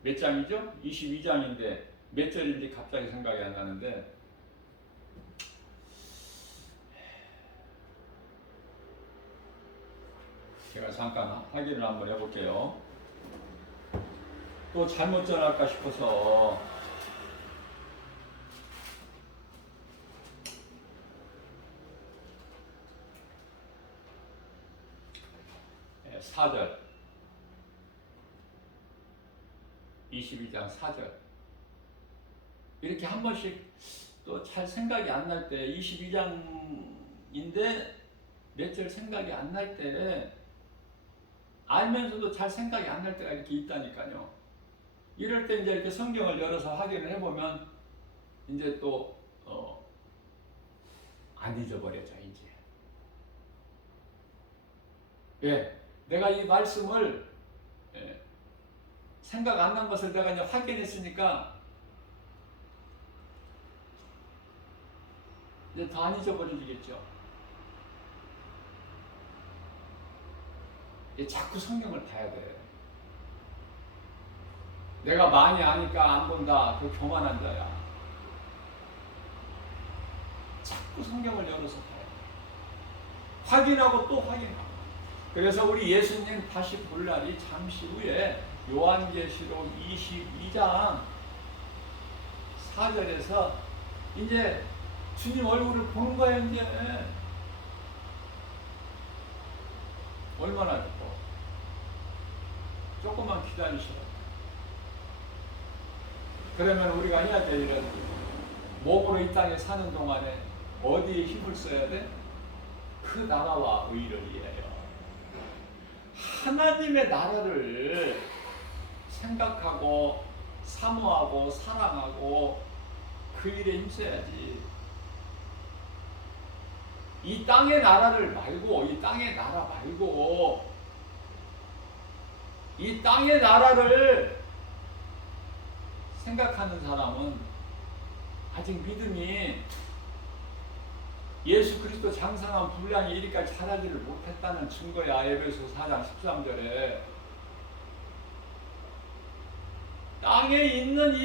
몇 장이죠? 22장인데 몇 절인지 갑자기 생각이 안 나는데, 제가 잠깐 확인을 한번 해볼게요. 또 잘못 전할까 싶어서. 4절, 22장 4절. 이렇게 한 번씩 또 잘 생각이 안 날 때, 22장인데 몇 절 생각이 안 날 때, 알면서도 잘 생각이 안 날 때가 이렇게 있다니까요. 이럴 때 이제 이렇게 성경을 열어서 확인을 해보면 이제 또 안 잊어버려져 이제. 왜? 내가 이 말씀을 생각 안 난 것을 내가 이제 확인했으니까 이제 더 안 잊어버리겠죠. 자꾸 성경을 봐야 돼. 내가 많이 아니까 안 본다, 그 교만한 자야. 자꾸 성경을 열어서 봐야 돼. 확인하고 또 확인하고. 그래서 우리 예수님 다시 볼 날이 잠시 후에 요한계시록 22장 4절에서 이제 주님 얼굴을 보는 거예요. 이제 얼마나 좋고. 조금만 기다리셔야 돼요. 그러면 우리가 해야 될 일은 몸으로 이 땅에 사는 동안에 어디에 힘을 써야 돼? 그 나라와 의를 위하여. 하나님의 나라를 생각하고 사모하고 사랑하고 그 일에 힘써야지. 이 땅의 나라를 말고, 이 땅의 나라 말고, 이 땅의 나라를 생각하는 사람은 아직 믿음이 예수 그리스도 장성한 분량이 이리까지 자라지를 못했다는 증거야. 에베소 4장 13절에 땅에 있는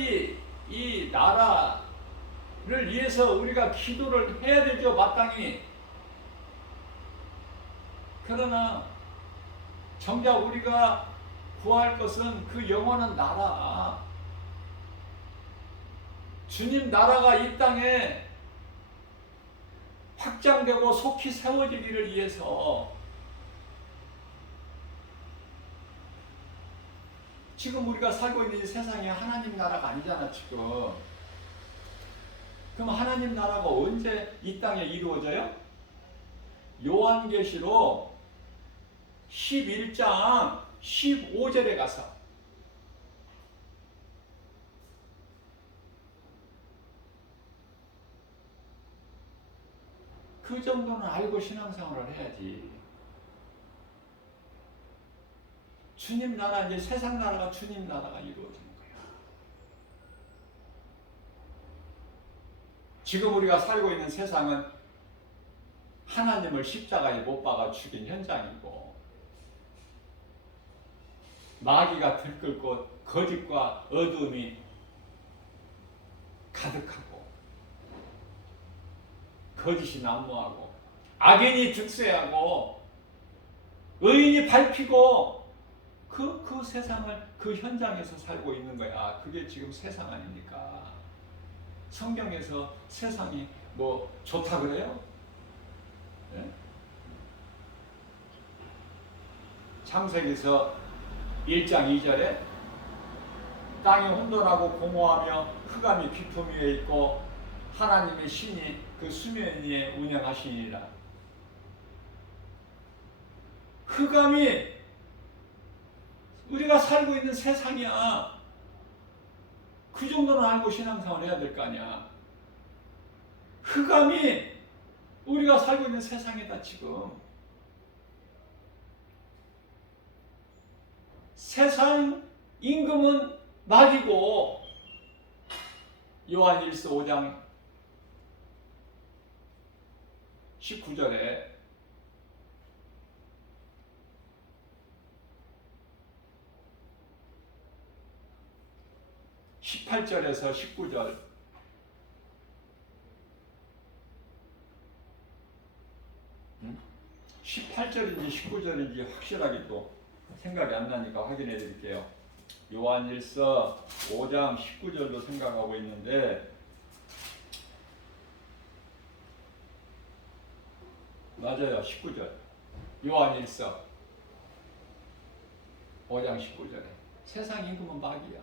이 나라를 위해서 우리가 기도를 해야 되죠. 마땅히. 그러나 정작 우리가 구할 것은 그 영원한 나라, 주님 나라가 이 땅에 확장되고 속히 세워지기를 위해서. 지금 우리가 살고 있는 이 세상이 하나님 나라가 아니잖아 지금. 그럼 하나님 나라가 언제 이 땅에 이루어져요? 요한계시록 11장 15절에 가서. 그 정도는 알고 신앙생활을 해야지. 주님 나라, 이제 세상 나라가 주님 나라가 이루어지는 거야. 지금 우리가 살고 있는 세상은 하나님을 십자가에 못 박아 죽인 현장이고, 마귀가 들끓고 거짓과 어둠이 가득하고, 거짓이 난무하고, 악인이 득세하고, 의인이 밟히고, 그 세상을, 그 현장에서 살고 있는 거야. 그게 지금 세상 아닙니까? 성경에서 세상이 뭐 좋다 그래요? 네? 창세기서 1장 2절에 땅이 혼돈하고 공허하며 흑암이 깊음 위에 있고 하나님의 신이 그 수면 위에 운영하시니라. 흑암이 우리가 살고 있는 세상이야. 그 정도는 알고 신앙생활 해야 될 거 아니야. 흑암이 우리가 살고 있는 세상이다 지금. 세상 임금은 마귀고, 요한일서 5장 19절에 18절에서 19절 18절인지 19절인지 확실하게 또 생각이 안 나니까 확인해 드릴게요. 요한일서 5장 19절도 생각하고 있는데, 맞아요. 19절. 요한일서 5장 19절에 세상 임금은 마귀야.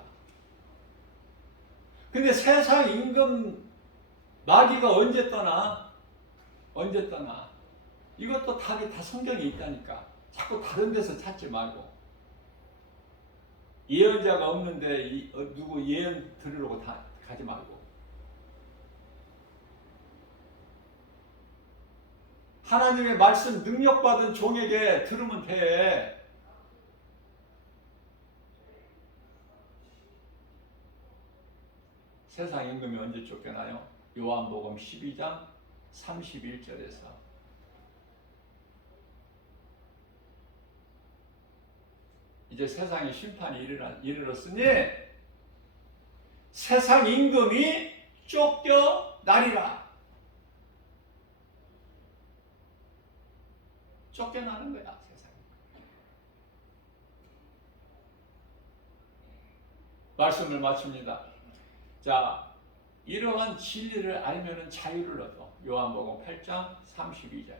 근데 세상 임금 마귀가 언제 떠나? 언제 떠나? 이것도 답이 다 성경에 있다니까. 자꾸 다른 데서 찾지 말고. 예언자가 없는데 누구 예언 들으려고 다 가지 말고. 하나님의 말씀 능력받은 종에게 들으면 돼. 세상 임금이 언제 쫓겨나요? 요한복음 12장 31절에서 이제 세상의 심판이 이르렀으니 세상 임금이 쫓겨나리라. 쫓겨나는 거야, 세상이. 말씀을 마칩니다. 자, 이러한 진리를 알면은 자유를 얻어. 요한복음 8장 32절.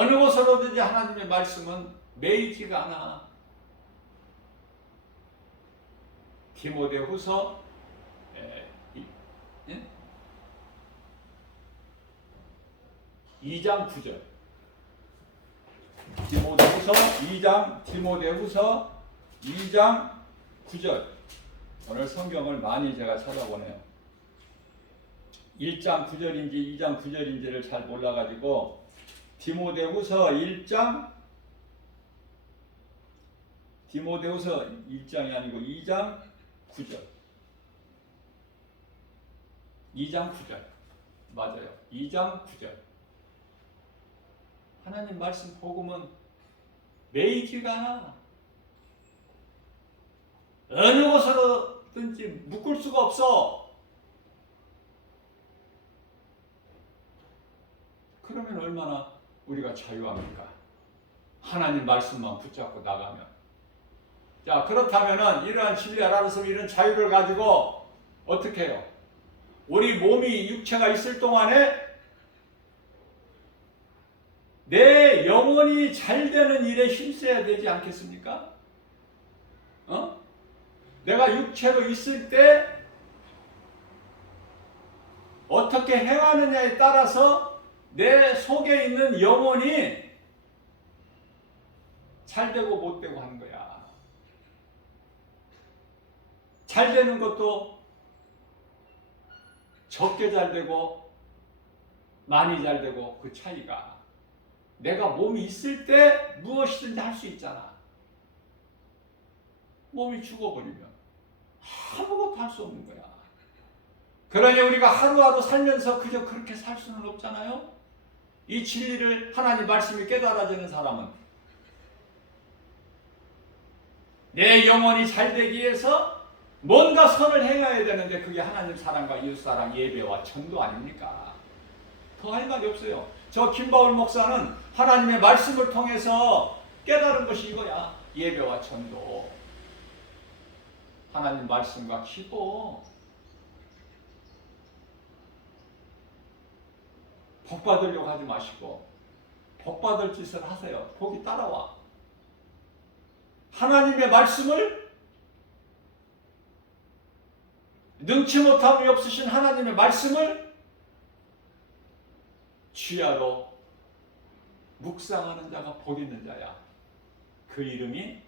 어느 곳으로든지 하나님의 말씀은 매이지가 않아. 디모데후서 2장 9절. 디모데후서 2장 9절. 오늘 성경을 많이 제가 찾아보네요. 1장 9절인지 2장 9절인지를 잘 몰라가지고 디모데후서 1장이 아니고 2장 9절. 2장 9절. 맞아요. 2장 9절. 하나님 말씀 복음은 매이지가 않아. 어느 곳으로든지 묶을 수가 없어. 그러면 얼마나 우리가 자유합니까? 하나님 말씀만 붙잡고 나가면. 자, 그렇다면은 이러한 진리 알아서 이런 자유를 가지고 어떻게 해요? 우리 몸이 육체가 있을 동안에 내 영혼이 잘 되는 일에 힘써야 되지 않겠습니까? 내가 육체로 있을 때 어떻게 행하느냐에 따라서 내 속에 있는 영혼이 잘 되고 못 되고 하는 거야. 잘 되는 것도 적게 잘 되고 많이 잘 되고 그 차이가. 내가 몸이 있을 때 무엇이든지 할 수 있잖아. 몸이 죽어버리면 아무것도 할 수 없는 거야. 그러니 우리가 하루하루 살면서 그저 그렇게 살 수는 없잖아요. 이 진리를 하나님 말씀이 깨달아지는 사람은 내 영혼이 잘 되기 위해서 뭔가 선을 행해야 되는데 그게 하나님 사랑과 이웃사랑, 예배와 전도 아닙니까? 더 할 말이 없어요. 저 김바울 목사는 하나님의 말씀을 통해서 깨달은 것이 이거야. 예배와 전도. 하나님 말씀과 기도. 복 받으려고 하지 마시고 복 받을 짓을 하세요. 복이 따라와. 하나님의 말씀을 능치 못함이 없으신 하나님의 말씀을 주야로 묵상하는 자가 복 있는 자야. 그 이름이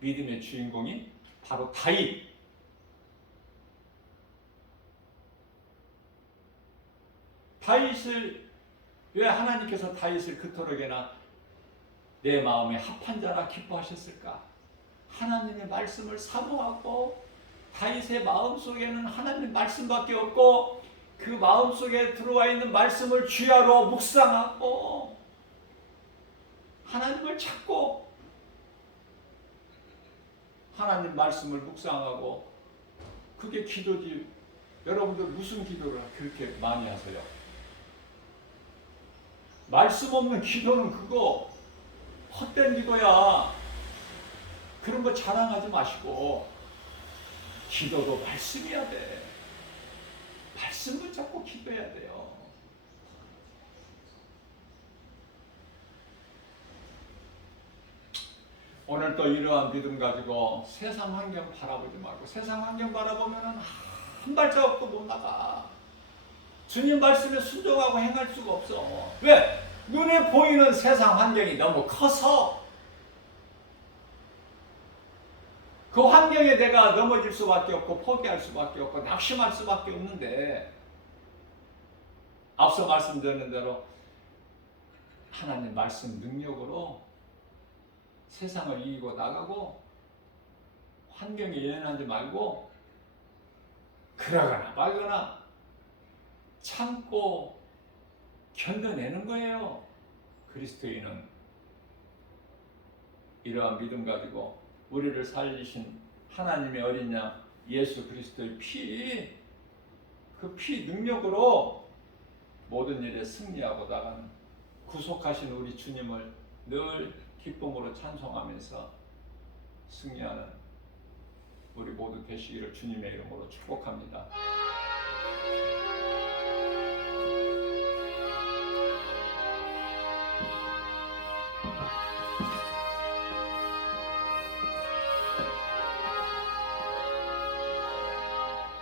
믿음의 주인공이 바로 다윗. 다윗을 왜 하나님께서 다윗을 그토록이나 내 마음에 합한 자라 기뻐하셨을까? 하나님의 말씀을 사모하고 다윗의 마음속에는 하나님 말씀밖에 없고 그 마음속에 들어와 있는 말씀을 주야로 묵상하고 하나님을 찾고 하나님 말씀을 묵상하고 그게 기도지. 여러분들 무슨 기도를 그렇게 많이 하세요? 말씀 없는 기도는 그거 헛된 기도야. 그런 거 자랑하지 마시고 기도도 말씀이어야 돼. 말씀 붙잡고 기도해야 돼요. 오늘 또 이러한 믿음 가지고 세상 환경 바라보지 말고 세상 환경 바라보면 한 발자국도 못 나가. 주님 말씀에 순종하고 행할 수가 없어. 왜? 눈에 보이는 세상 환경이 너무 커서 그 환경에 내가 넘어질 수밖에 없고 포기할 수밖에 없고 낙심할 수밖에 없는데 앞서 말씀드린 대로 하나님 말씀 능력으로 세상을 이기고 나가고 환경에 예언하지 말고 그러거나 말거나 참고 견뎌내는 거예요. 그리스도인은 이러한 믿음 가지고 우리를 살리신 하나님의 어린 양 예수 그리스도의 피, 그 피 능력으로 모든 일에 승리하고 나가는 구속하신 우리 주님을 늘 기쁨으로 찬송하면서 승리하는 우리 모두 되시기를 주님의 이름으로 축복합니다.